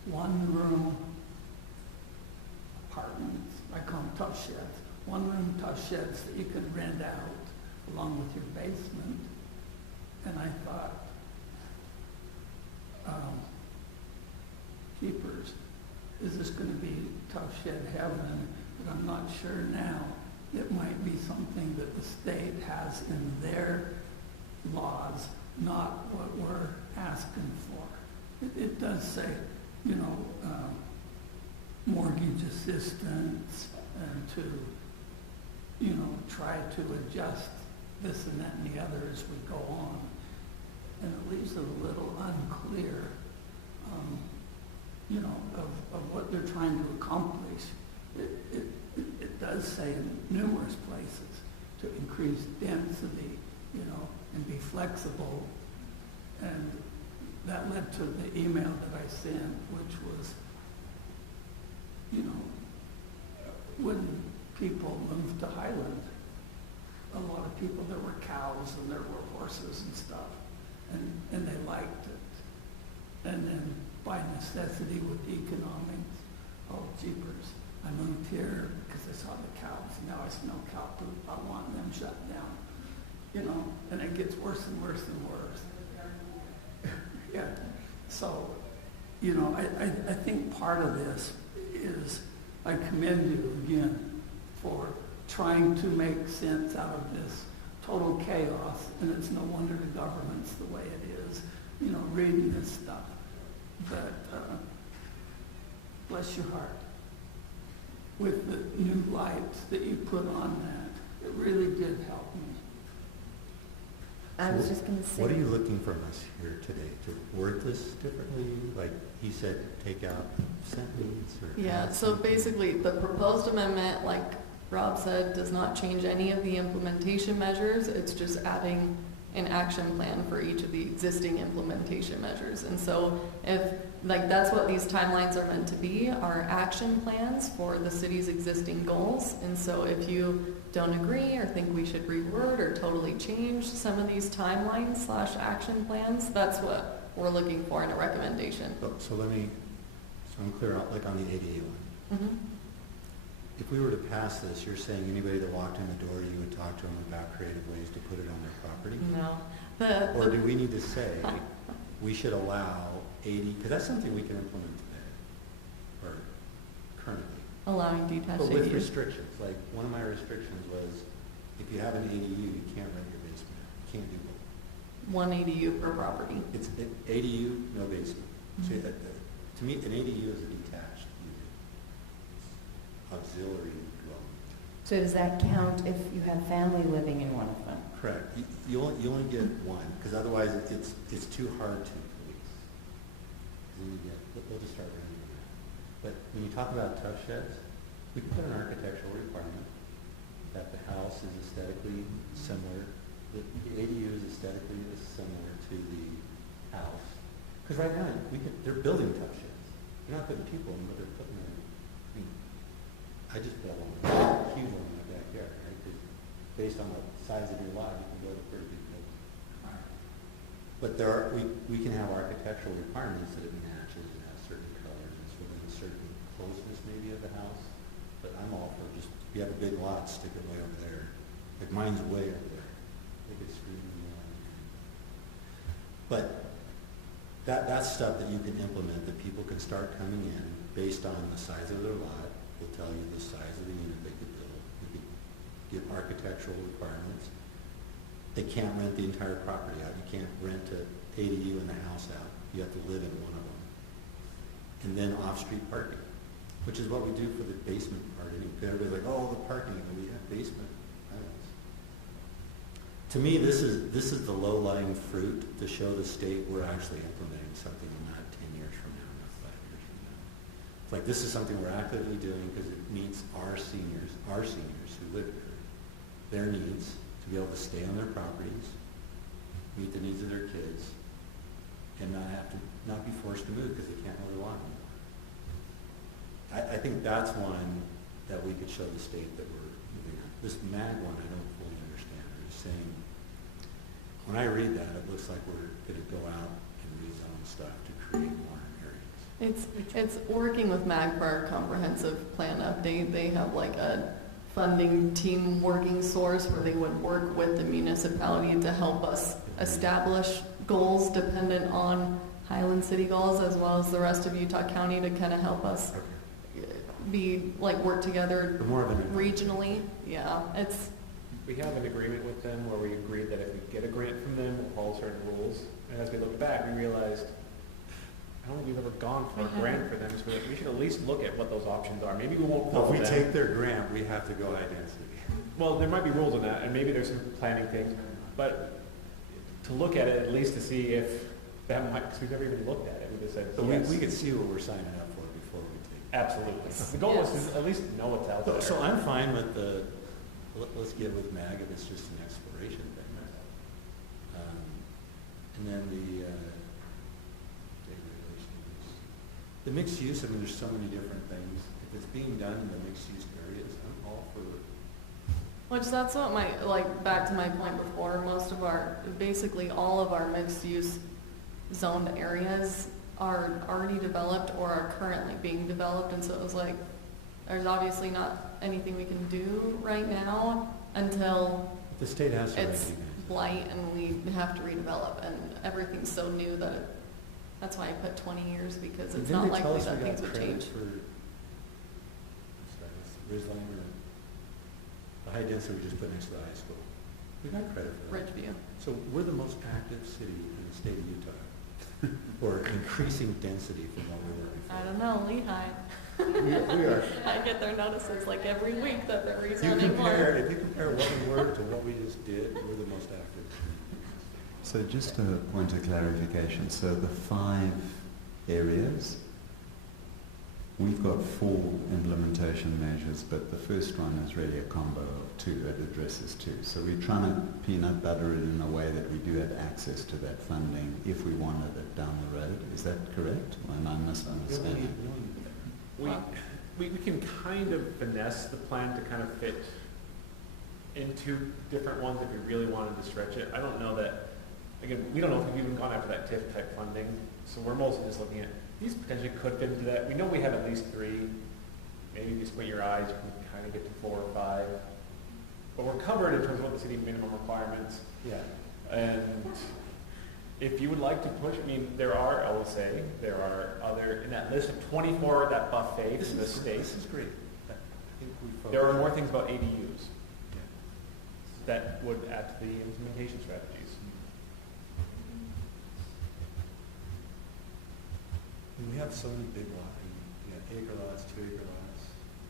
one-room apartments, I call them tough sheds, one-room tough sheds that you could rent out along with your basement. And I thought, jeepers, is this going to be tough shed heaven? But I'm not sure now. It might be something that the state has in their laws, not what we're asking for. It does say, mortgage assistance and to, try to adjust this and that and the other as we go on. And it leaves it a little unclear, of what they're trying to accomplish. It does say in numerous places to increase density, and be flexible. And that led to the email that I sent, which was, when people moved to Highland, a lot of people, there were cows and there were horses and stuff, and they liked it. And then by necessity with economics, oh jeepers, I moved here because I saw the cows, and now I smell cow poop, I want them shut down. And it gets worse and worse and worse. Yeah, so, I think part of this is, I commend you again for trying to make sense out of this total chaos, and it's no wonder the government's the way it is, reading this stuff. But bless your heart. With the new lights that you put on that, it really did help me. I was just going to say. What are you looking from us here today? To word this differently? Like he said, take out sentence or? Yeah, so basically the proposed amendment, like Rob said, does not change any of the implementation measures. It's just adding an action plan for each of the existing implementation measures. And so if, that's what these timelines are meant to be, are action plans for the city's existing goals. And so if you don't agree or think we should reword or totally change some of these timelines / action plans, that's what we're looking for in a recommendation. So I'm clear out, like on the ADU one. Mm-hmm. If we were to pass this, you're saying anybody that walked in the door, you would talk to them about creative ways to put it on their property? No. Or do we need to say we should allow 80, because that's something we can implement today, or currently. Allowing detached But with ADUs. restrictions, like one of my restrictions was if you have an ADU, you can't rent your basement. You can't do both. One ADU per property. It's ADU, no basement. So Mhm. to me, an ADU is a detached unit. Auxiliary dwelling. So does that count if you have family living in one of them? Correct. You only get one, because otherwise it's too hard to police. Then you get, they'll just start running around. But when you talk about tough sheds, we can put an architectural requirement that the house is aesthetically similar, the ADU is aesthetically similar to the house. Because right now, they're building tough sheds. They're not putting people in, but they're putting them in. I just built one, a huge one in my backyard, right? 'Cause based on the size of your lot, you can build a pretty big building. But we can have architectural requirements that it matches and has certain colors and it's within a certain closeness maybe of the house. But I'm all for just, if you have a big lot, stick it way over there. Like mine's way over there. They could scream in the line. But that's stuff that you can implement, that people can start coming in based on the size of their lot. Will tell you the size of the unit they could build. You could give architectural requirements. They can't rent the entire property out. You can't rent an ADU and the house out. You have to live in one of them. And then off-street parking, which is what we do for the basement part. Everybody's like, oh, the parking, and we have basement. To me, this is the low-lying fruit to show the state we're actually implementing something, not 10 years from now, not 5 years from now. It's like, this is something we're actively doing because it meets our seniors who live here, their needs to be able to stay on their properties, meet the needs of their kids, and not be forced to move because they can't mow their lawn anymore. I think that's one that we could show the state that we're moving on. This MAG one, I don't fully understand. They're saying, when I read that, it looks like we're going to go out and rezone stuff to create more areas. It's working with MAG for our comprehensive plan update. They have like a funding team working source where they would work with the municipality to help us establish goals dependent on Highland City goals as well as the rest of Utah County to kind of help us work together More of an regionally. Yeah, We have an agreement with them where we agreed that if we get a grant from them, we'll follow certain rules. And as we look back, we realized, I don't think we've ever gone for a grant for them, so that we should at least look at what those options are. Maybe we won't follow If we them. take their grant, we have to go high density. Well, there might be rules on that, and maybe there's some planning things, but to look at it, at least to see if that might, because we've never even looked at it, we just said, So yes. we could see what we're signing up for before we take it. Absolutely. The goal is to at least know what's out there. So I'm fine with let's get with MAG if it's just an exploration thing. And then the mixed use, I mean, there's so many different things. If it's being done in the mixed use areas, I'm all for it. that's what back to my point before, basically all of our mixed use zoned areas are already developed or are currently being developed, and so it was like, there's obviously not anything we can do right now until The state has to it's recognize it. blight and we have to redevelop, and everything's so new that that's why I put 20 years, because it's Didn't not they tell likely us that we things got would credit change. for Rizline or the high density we just put next to the high school? We got credit for that. Ridgeview. So we're the most active city in the state of Utah. Or increasing density from what we were before. I don't know, Lehigh. We are. I get their notices like every week that they're If you rezoning more. compare what we were to what we just did, we're the most active. So just a point of clarification. So the 5 areas, we've got 4 implementation measures, but the first one is really a combo of 2. It addresses 2. So we're trying to peanut butter it in a way that we do have access to that funding if we wanted it down the road. Is that correct? Or am I misunderstanding? We can kind of finesse the plan to kind of fit into different ones if we really wanted to stretch it. I don't know that, again, we don't know if we've even gone after that TIF type funding, so we're mostly just looking at, these potentially could fit into that. We know we have at least 3. Maybe if you squint your eyes, you can kind of get to 4 or 5. But we're covered in terms of what the city minimum requirements. Yeah. And if you would like to push, I mean, there are other, in that list of 24, that buffet from the state. This is great. I think we There are more things about ADUs that would add to the implementation strategies. And we have so many big lots. You got acre lots, 2-acre lots.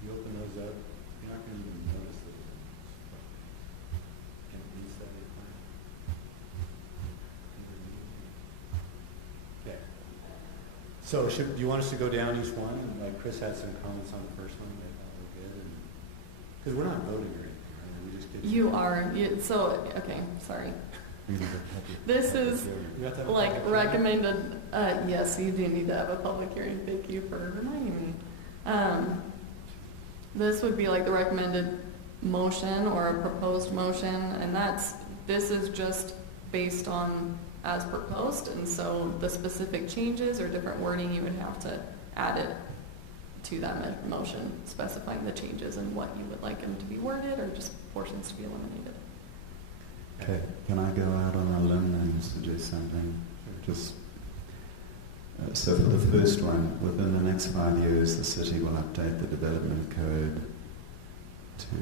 You open those up, you're not going to even notice those. And it meets that requirement. Okay. So do you want us to go down each one? And like Chris had some comments on the first one. They thought were good. Because we're not voting or anything, right? We just get You are, okay, sorry. This is We have to have a like public hearing. recommended, yes, you do need to have a public hearing, thank you for reminding me. This would be like the recommended motion or a proposed motion, and this is just based on as proposed, and so the specific changes or different wording, you would have to add it to that motion, specifying the changes and what you would like them to be worded or just portions to be eliminated. Okay, can I go out on a limb and suggest something? So for the first one, within the next 5 years, the city will update the development code to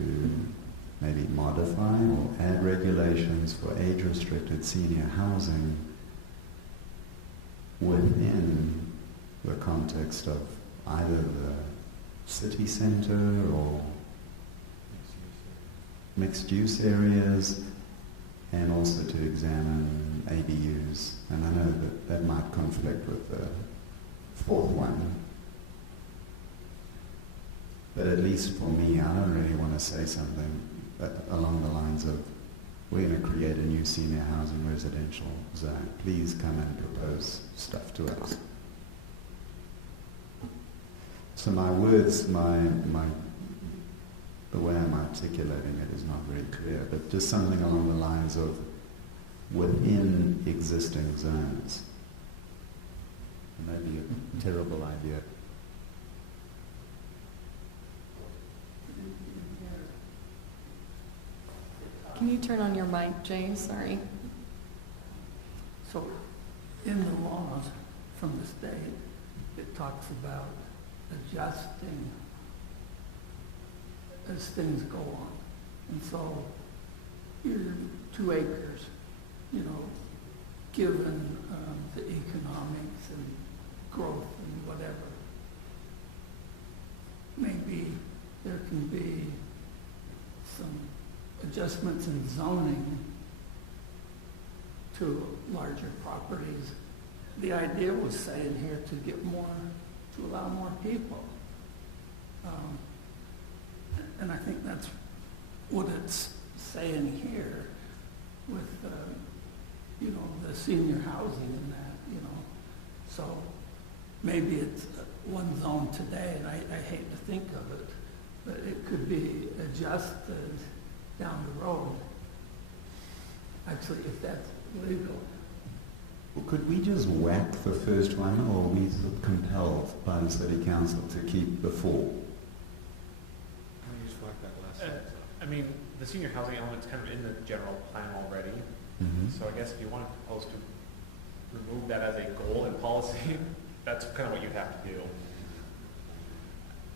maybe modify or add regulations for age-restricted senior housing within the context of either the city center or mixed-use areas, and also to examine ADUs. And I know that might conflict with the 4th one. But at least for me, I don't really want to say something along the lines of, we're going to create a new senior housing residential zone. Please come and propose stuff to us. So my words, the way I'm articulating it is not very clear, but just something along the lines of within existing zones. Maybe a terrible idea. Can you turn on your mic, Jay? Sorry. So in the laws from the state, it talks about adjusting as things go on. And so your 2 acres, given the economics and growth and whatever, maybe there can be some adjustments in zoning to larger properties. The idea was saying here to allow more people. And I think that's what it's saying here with, the senior housing and that, So maybe it's one zone today, and I hate to think of it, but it could be adjusted down the road. Actually, if that's legal. Well, could we just whack the first one, or are we compelled by the city council to keep the 4? Let me just flag that last sentence. I mean, the senior housing element's kind of in the general plan already. So I guess if you want to propose to remove that as a goal in policy, that's kind of what you'd have to do.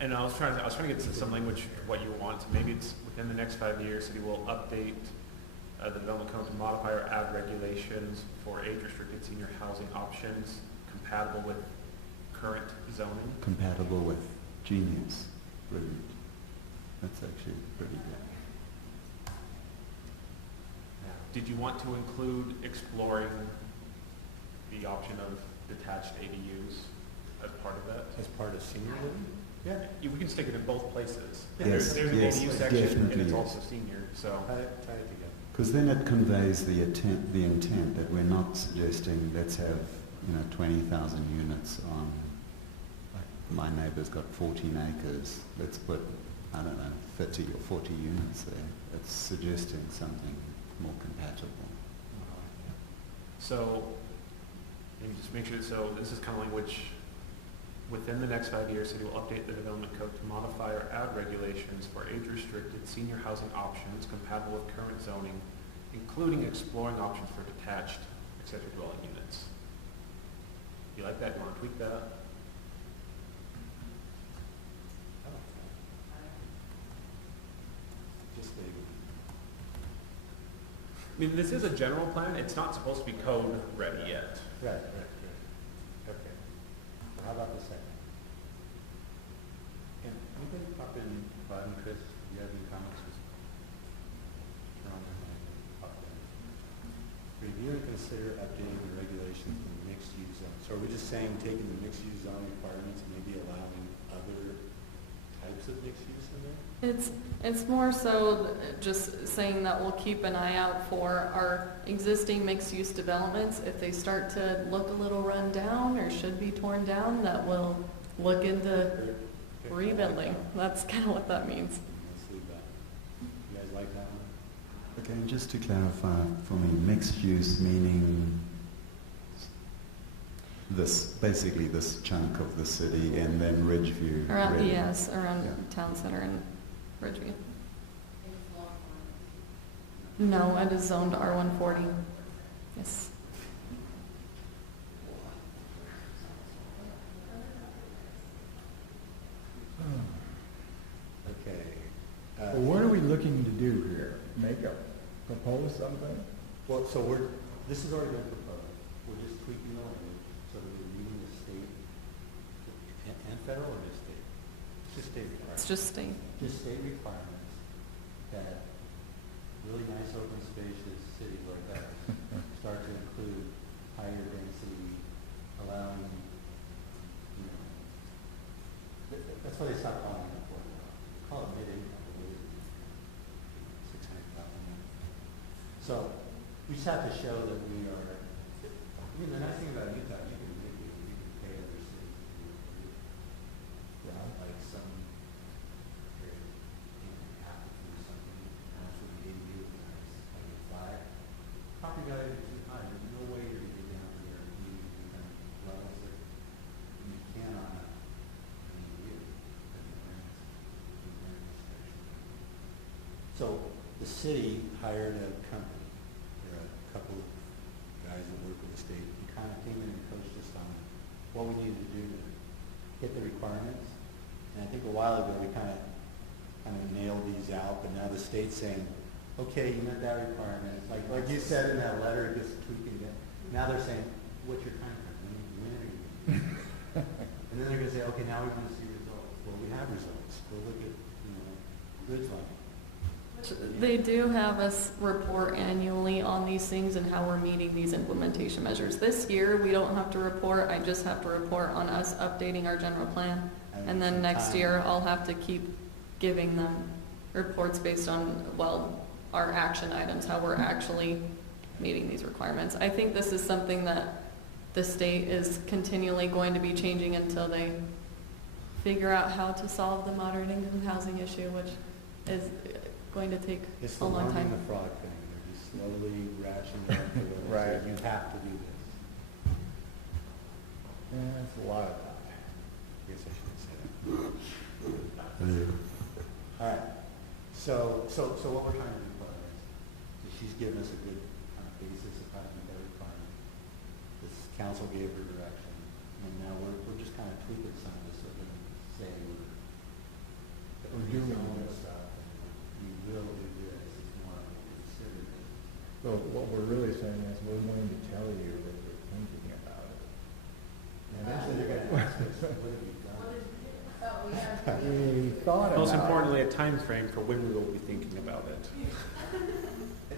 And I was trying to get to some language of what you want. So maybe it's within the next 5 years, city will update the development code to modify or add regulations for age-restricted senior housing options compatible with current zoning. Compatible with Genius. Brilliant. That's actually pretty good. Did you want to include exploring the option of detached ADUs as part of that? As part of senior living? Yeah. We can stick it in both places. Yes, There's an yes, ADU section and it's definitely. also senior, so. Tie it together. Because then it conveys the intent that we're not suggesting let's have 20,000 units on. Like my neighbour's got 14 acres. Let's put 30 or 40 units there. It's suggesting something more compatible. So, let me just make sure, so this is kind of language, within the next 5 years, city will update the development code to modify or add regulations for age-restricted senior housing options compatible with current zoning, including exploring options for detached accessory dwelling units. You like that? You want to tweak that? Just a I mean, this is a general plan. It's not supposed to be code ready yet. Right. Okay. How about the second? Can anybody pop in, Bob and Chris, do you have any comments? Just turn on your mic and pop in. Review and consider updating the regulations in the mixed-use zone. So are we just saying taking the mixed-use zone requirements and maybe allowing other types of mixed use in there? It's more so just saying that we'll keep an eye out for our existing mixed-use developments. If they start to look a little run down or should be torn down, that we'll look into rebuilding. That's kind of what that means. Let's leave that. You guys like that one? Okay, just to clarify for me, mixed use meaning basically this chunk of the city and then Ridgeview. Around, really. yes, around Yeah. Town Center and Ridgeview. No, it is zoned R140. Yes. Okay. Well, what are we looking to do here? Propose something? Well, so this has already been proposed. We're just tweaking the language so that we're meeting the state and federal or just state? Just state requirements. It's just state. Just state requirements that really nice open spacious cities like that start to include higher density, allowing, that's why they stopped calling it affordable. So we just have to show that we are, I mean, the nice thing about Utah, you can pay other cities to do it for you. Yeah, like some, you have to do something, actually gave you, like a flag. Property value is too high, there's no way you're gonna get down there and do different levels that you cannot, I mean, you, so the city hired a company, there are a couple of guys that work with the state, and kind of came in and coached us on what we needed to do to hit the requirements. And I think a while ago, we kind of nailed these out, but now the state's saying, okay, you met that requirement. It's like you said in that letter, just tweaking it. Now they're saying, what's your time frame? When are you? And then they're going to say, okay, now we want to see results. Well, we have results. Go look at, goods line. They do have us report annually on these things and how we're meeting these implementation measures. This year, we don't have to report. I just have to report on us updating our general plan. And then next year, I'll have to keep giving them reports based on, our action items, how we're actually meeting these requirements. I think this is something that the state is continually going to be changing until they figure out how to solve the moderate income housing issue, which is going to take It's a long time. the frog thing. They're just slowly ratcheting up the road. Right. You have to do this. Yeah, that's a lot of that. I guess I shouldn't say that. All right. So what we're trying to do, Claudia, is she's given us a good kind of basis of how to meet that requirement. This council gave her direction, and now we're just kind of tweaking some of this so we can say we're doing all this stuff. And we will do this. It's more considered. So what we're really saying is we're going to tell you that we're thinking about it. And eventually they're going to ask us, what have you done? We thought about Most importantly, a time frame for when we will be thinking about it.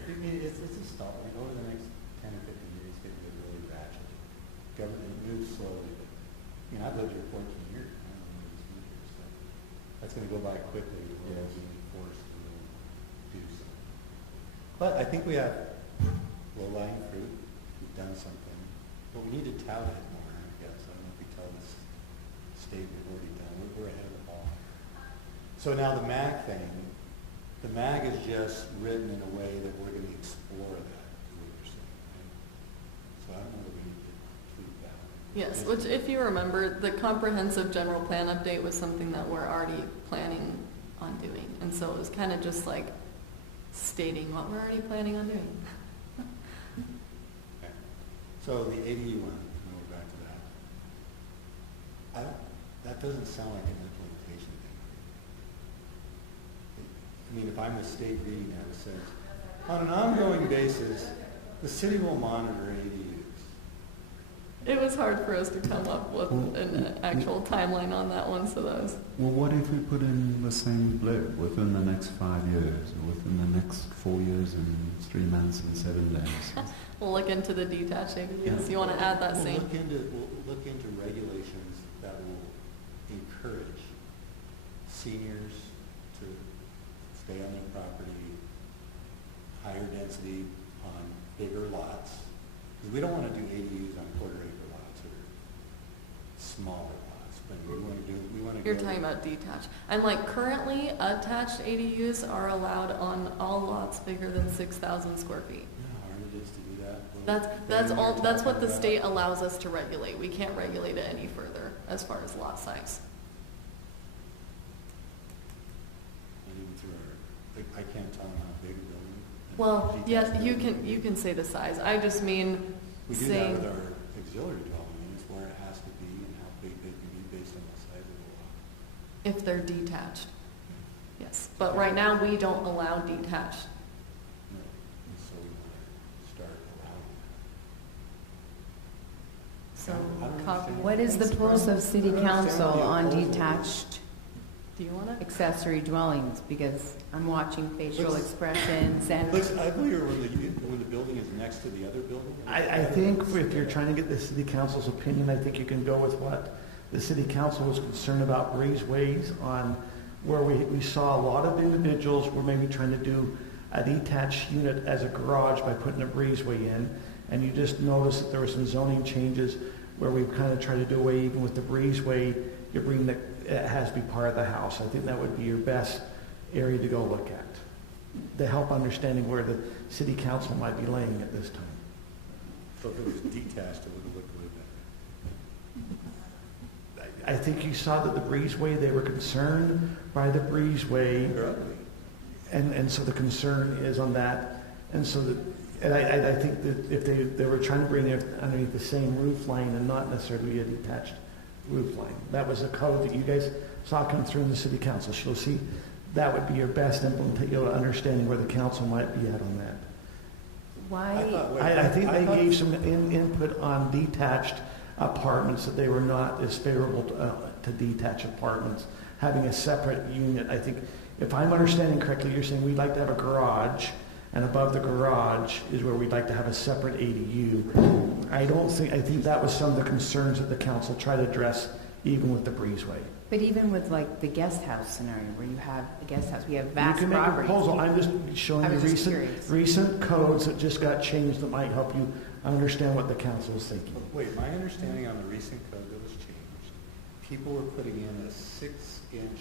It's a start. Like over the next 10 or 15 years, it's going to get really ratchet. Government moves slowly, but I've lived here 14 years. I don't know this years, so that's going to go by quickly. We're being forced to do something. But I think we have low-lying fruit. We've done something, but we need to tout it more. I guess I don't know if we tell this state we've already done. We're ahead of the ball. So now the MAG thing. The MAG is just written in a way that we're going to explore that, is what you're saying, right? So I don't know that we need to tweak that. Yes, which if you remember, the comprehensive general plan update was something that we're already planning on doing. And so it was kind of just like stating what we're already planning on doing. Okay. So the ADU one, we're back to that. That doesn't sound like an implementation thing. I mean, if I'm the state reading that, it says, on an ongoing basis, the city will monitor ADUs. It was hard for us to come up with an actual timeline on that one, so that was... Well, what if we put in the same blurb within the next 5 years, or within the next 4 years and 3 months and 7 days? We'll look into the detached ADUs. Yeah. You want to add that same... We'll look into regulations that will encourage seniors to stay on their property, higher density on bigger lots. Because we don't want to do ADUs on quarter-acre lots or smaller lots, but we want to You're talking about detached. And like currently, attached ADUs are allowed on all lots bigger than 6,000 square feet. You know how hard it is to do that? That's what the state allows us to regulate. We can't regulate it any further as far as lot size. And even through I can't tell them how big a building. Well, yes, detached you building. can say the size. I just mean We do that saying, with our auxiliary dwelling units, where it has to be and how big they can be based on the size of the lot. if they're detached. Yes, but right now we don't allow detached. No. And so we want to start allowing So, I don't understand. What is the pulse of city I don't understand council what the on opposal is. detached do you want to? accessory dwellings? Because I'm watching facial Looks- expressions and, Looks uglier when the building is next to the other building. I think if you're trying to get the city council's opinion, I think you can go with what the city council was concerned about, breezeways on where we saw a lot of individuals were maybe trying to do a detached unit as a garage by putting a breezeway in. And you just notice that there were some zoning changes where we've kind of tried to do away even with the breezeway. You bring the, it has to be part of the house. I think that would be your best area to go look at, to help understanding where the city council might be laying at this time. So if it was detached, it would look a little better. I think you saw that the breezeway, they were concerned by the breezeway. They're ugly. And so the concern is on that. And so that, and I think that if they were trying to bring it underneath the same roof line and not necessarily a detached roof line. That was a code that you guys saw come through in the city council. So you'll see that would be your best understanding where the council might be at on that. Why? I think they gave some input on detached apartments, that they were not as favorable to detached apartments, having a separate unit. I think, if I'm understanding correctly, you're saying we'd like to have a garage, and above the garage is where we'd like to have a separate ADU. I think that was some of the concerns that the council tried to address, even with the breezeway. But even with like the guest house scenario, where you have a guest house, we have You vast can make a properties. proposal. I'm just showing I you was just curious. recent codes that just got changed that might help you understand what the council is thinking. Wait, my understanding on the recent code that was changed, people were putting in a 6-inch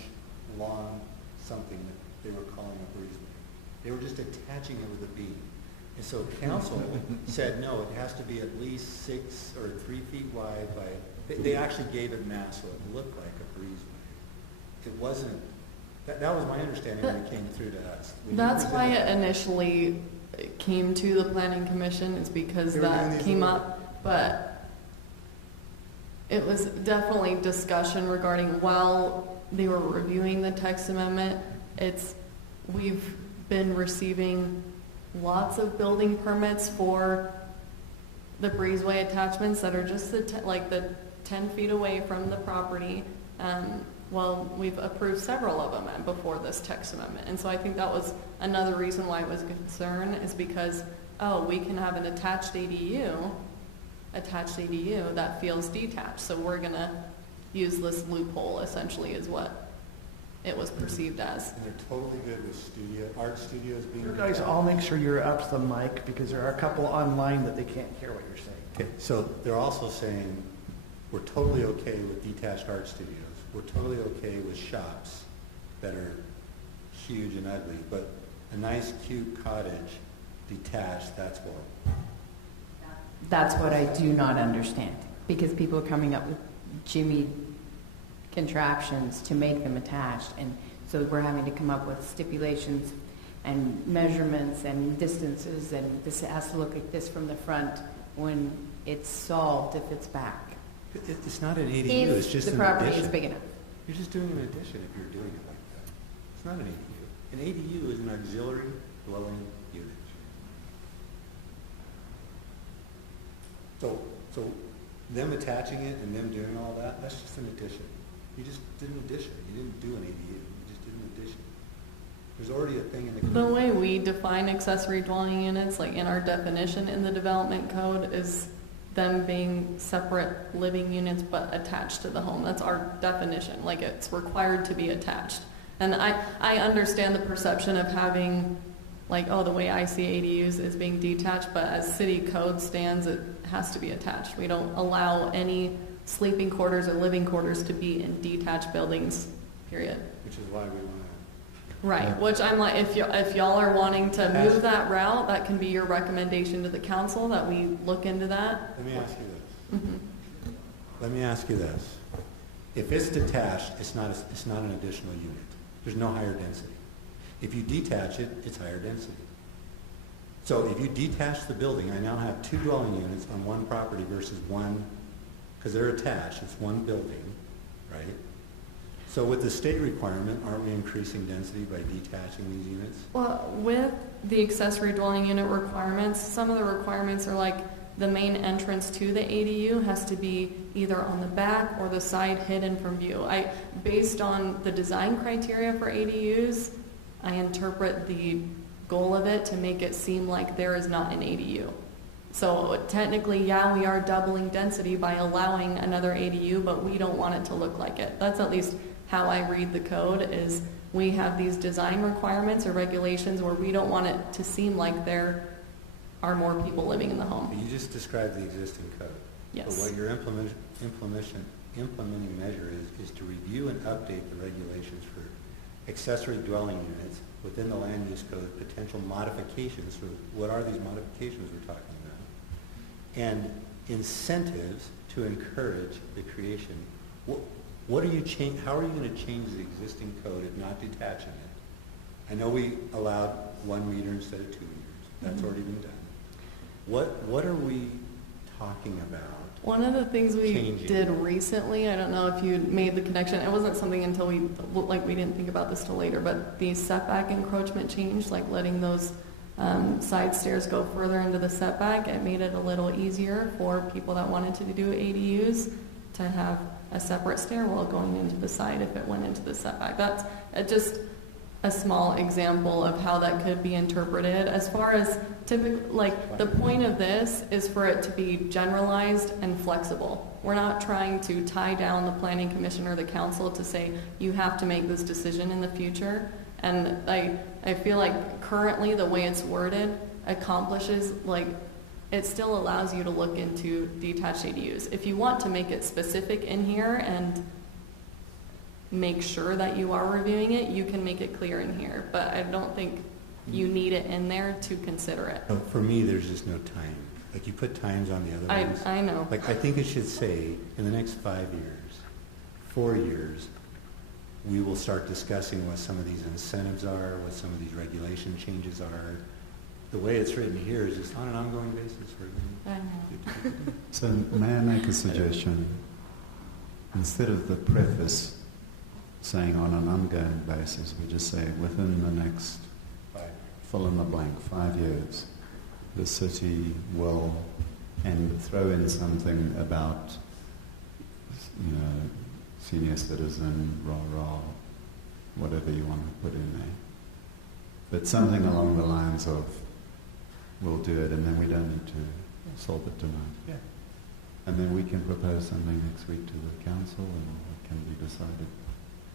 long something that they were calling a breezeway. They were just attaching it with a beam. And so council said, no, it has to be at least 6 or 3 feet wide by, they actually gave it mass so it looked like a breezeway. It wasn't, that was my understanding when it came through to us. When you That's why presented- it initially came to the planning commission, is because They were doing that these came little- up, but it was definitely discussion regarding, while they were reviewing the text amendment, we've been receiving lots of building permits for the breezeway attachments that are just the 10 feet away from the property. Well, we've approved several of them before this text amendment. And so I think that was another reason why it was a concern, is because, we can have an attached ADU that feels detached. So we're going to use this loophole, essentially, is what it was perceived as. And they're totally good with art studios being. You guys all make sure you're up to the mic, because there are a couple online that they can't hear what you're saying. Okay, so they're also saying, we're totally okay with detached art studios. We're totally okay with shops that are huge and ugly, but a nice, cute cottage, detached, that's what. That's what I do not understand, because people are coming up with Jimmy contraptions to make them attached, and so we're having to come up with stipulations and measurements and distances, and this has to look like this from the front when it's solved if it's back. It's not an ADU, it's If just the an property addition. is big enough. You're just doing an addition if you're doing it like that. It's not an ADU. An ADU is an auxiliary dwelling unit. So them attaching it and them doing all that, that's just an addition. You just did an addition. You didn't do an ADU. You just did an addition. There's already a thing in the The way we define accessory dwelling units, like in our definition in the development code, is them being separate living units but attached to the home. That's our definition, like it's required to be attached. And I understand the perception of having, like, the way I see ADUs is being detached, but as city code stands, it has to be attached. We don't allow any sleeping quarters or living quarters to be in detached buildings, period. which is why we want Right, which I'm like, if y'all are wanting to move that route, that can be your recommendation to the council, that we look into that. to. Let me ask you this. Mhm. Let me ask you this. If it's detached, it's not an additional unit. There's no higher density. If you detach it, it's higher density. So if you detach the building, I now have 2 dwelling units on one property versus one, because they're attached, it's one building, right? So with the state requirement, aren't we increasing density by detaching these units? Well, with the accessory dwelling unit requirements, some of the requirements are like the main entrance to the ADU has to be either on the back or the side hidden from view. Based on the design criteria for ADUs, I interpret the goal of it to make it seem like there is not an ADU. So technically, yeah, we are doubling density by allowing another ADU, but we don't want it to look like it. That's at least how I read the code is we have these design requirements or regulations where we don't want it to seem like there are more people living in the home. You just described the existing code. Yes. But what your implementing measure is to review and update the regulations for accessory dwelling units within the land use code, potential modifications. So what are these modifications we're talking about? And incentives to encourage the creation. What are you how are you going to change the existing code if not detaching it? I know we allowed 1 meter instead of 2 meters. That's already been done. What are we talking about? One of the things we Changing. did recently, I don't know if you made the connection, it wasn't something until we didn't think about this till later, but the setback encroachment change, like letting those side stairs go further into the setback, it made it a little easier for people that wanted to do ADUs to have a separate stairwell going into the side if it went into the setback. That's just a small example of how that could be interpreted. As far as the point of this is for it to be generalized and flexible. We're not trying to tie down the planning commission or the council to say you have to make this decision in the future. And I feel like currently the way it's worded accomplishes, it still allows you to look into detached ADUs. If you want to make it specific in here and make sure that you are reviewing it, you can make it clear in here. But I don't think you need it in there to consider it. For me, there's just no time. You put times on the other ones. I know. I think it should say, in the next 5 years, 4 years, we will start discussing what some of these incentives are, what some of these regulation changes are. The way it's written here is just on an ongoing basis. I know. So may I make a suggestion? Instead of the preface saying on an ongoing basis, we just say within the next, fill in the blank, 5 years, the city will, and throw in something about, senior citizen, whatever you want to put in there. But something along the lines of, we'll do it, and then we don't need to solve it tonight. Yeah. And then we can propose something next week to the council, and it can be decided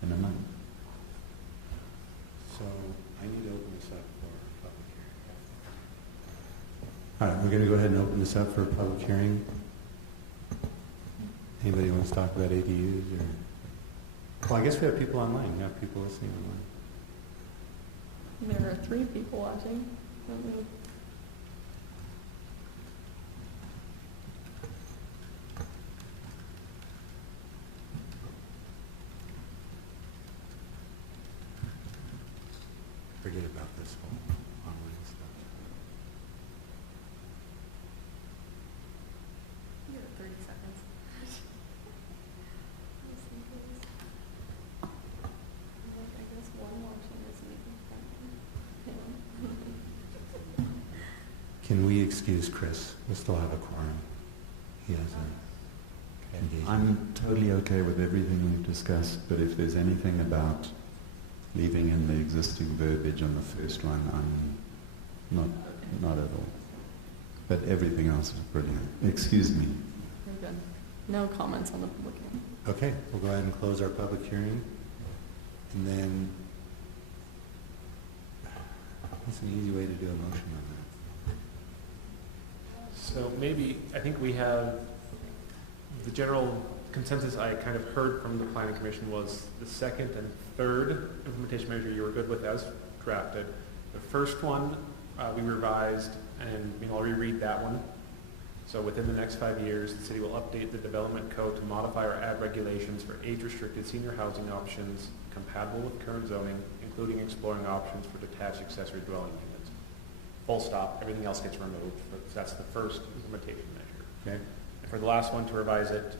in a month. So I need to open this up for public hearing. All right, we're going to go ahead and open this up for a public hearing. Anybody wants to talk about ADUs or? Well, I guess we have people online. We have people listening online. There are 3 people watching. Let me- Forget about this whole online stuff. You have 30 seconds. I guess one watching is making fun. Can we excuse Chris? We'll still have a quorum. He hasn't engaged. I'm totally okay with everything we've discussed, but if there's anything about leaving in the existing verbiage on the first one, I'm not at all. But everything else is brilliant. Excuse me. We're good. No comments on the public hearing. Okay, we'll go ahead and close our public hearing. And then, what's an easy way to do a motion on So maybe, I think we have, the general consensus I kind of heard from the planning commission was the second and third implementation measure you were good with as drafted. The first one, we revised, and I'll reread that one. So within the next 5 years, the city will update the development code to modify or add regulations for age-restricted senior housing options compatible with current zoning, including exploring options for detached accessory dwelling units. Full stop, everything else gets removed. That's the first implementation measure. that. Okay? And for the last one, to revise it,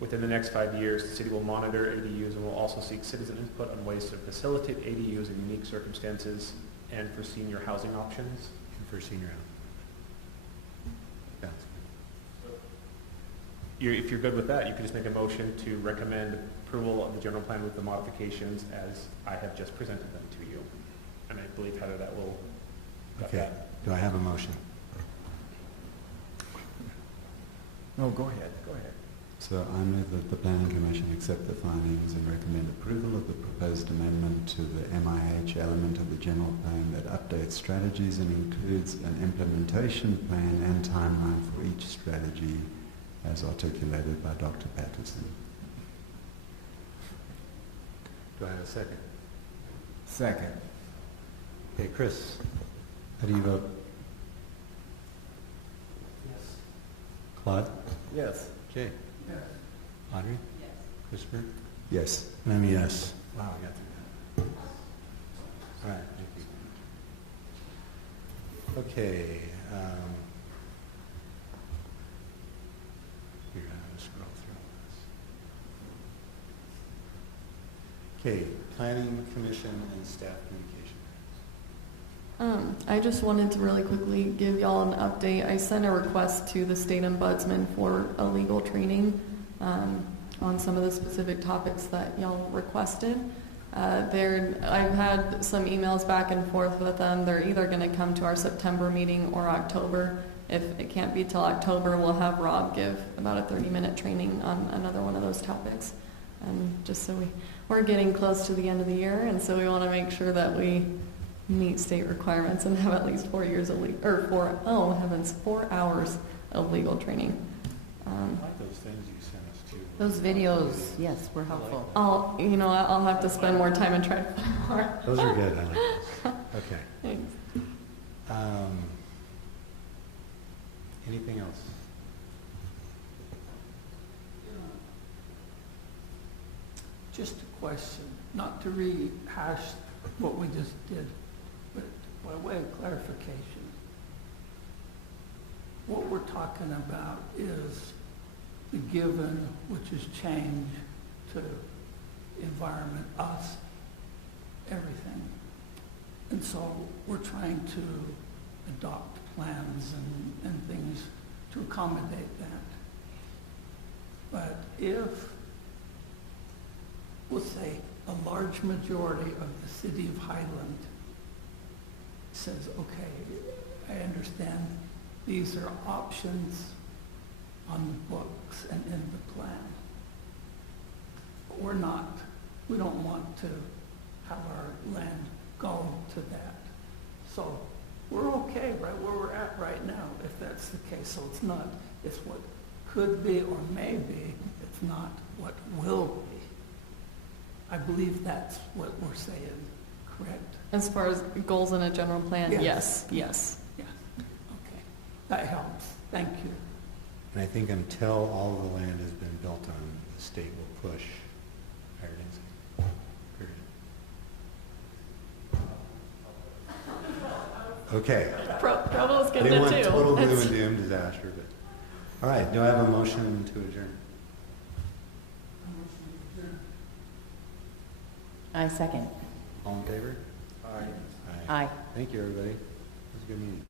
within the next 5 years, the city will monitor ADUs and will also seek citizen input on ways to facilitate ADUs in unique circumstances and for senior housing options. And for senior housing. Yeah. If you're good with that, you could just make a motion to recommend approval of the general plan with the modifications as I have just presented them to you. And I believe, Heather, that will got Okay. that. Do I have a motion? No, go ahead, go ahead. So I move that the Planning Commission accept the findings and recommend approval of the proposed amendment to the MIH element of the general plan that updates strategies and includes an implementation plan and timeline for each strategy as articulated by Dr. Patterson. Do I have a second? Second. Okay, Chris, how do you vote? Yes. Claude? Yes. Jay? Yes. Audrey? Yes. Christopher? Yes. And I'm a yes. Wow, I got through that. All right, thank you. Okay. Figure out how to scroll through all this. Okay, Planning Commission and Staff Communication. I just wanted to really quickly give y'all an update. I sent a request to the state ombudsman for a legal training on some of the specific topics that y'all requested. I've had some emails back and forth with them. They're either going to come to our September meeting or October. If it can't be till October, we'll have Rob give about a 30-minute training on another one of those topics. And just so we're getting close to the end of the year, and so we want to make sure that we meet state requirements and have at least 4 hours of legal training. I like those things you sent us too. Those videos, yes, were helpful. I'll have to spend more time and try to find more. Those are good. I like those. Okay. Thanks. Anything else? Just a question, not to rehash what we just did, but by way of clarification. What we're talking about is the given, which is change to environment, us, everything. And so we're trying to adopt plans and things to accommodate that. But if, we'll say, a large majority of the city of Highland says, okay, I understand these are options on the books and in the plan. But we don't want to have our land go to that. So we're okay right where we're at right now, if that's the case. So it's what could be or may be, it's not what will be. I believe that's what we're saying, correct? As far as goals in a general plan, Yes. yes. Yeah, okay. That helps. Thank you. And I think until all of the land has been built on, the state will push higher density. Period. Okay. Provo's getting Didn't it want too. total gloom and doom disaster, but, all right, do I have a motion to adjourn? I second. All in favor? Aye. Aye. Aye. Thank you, everybody. It was a good meeting.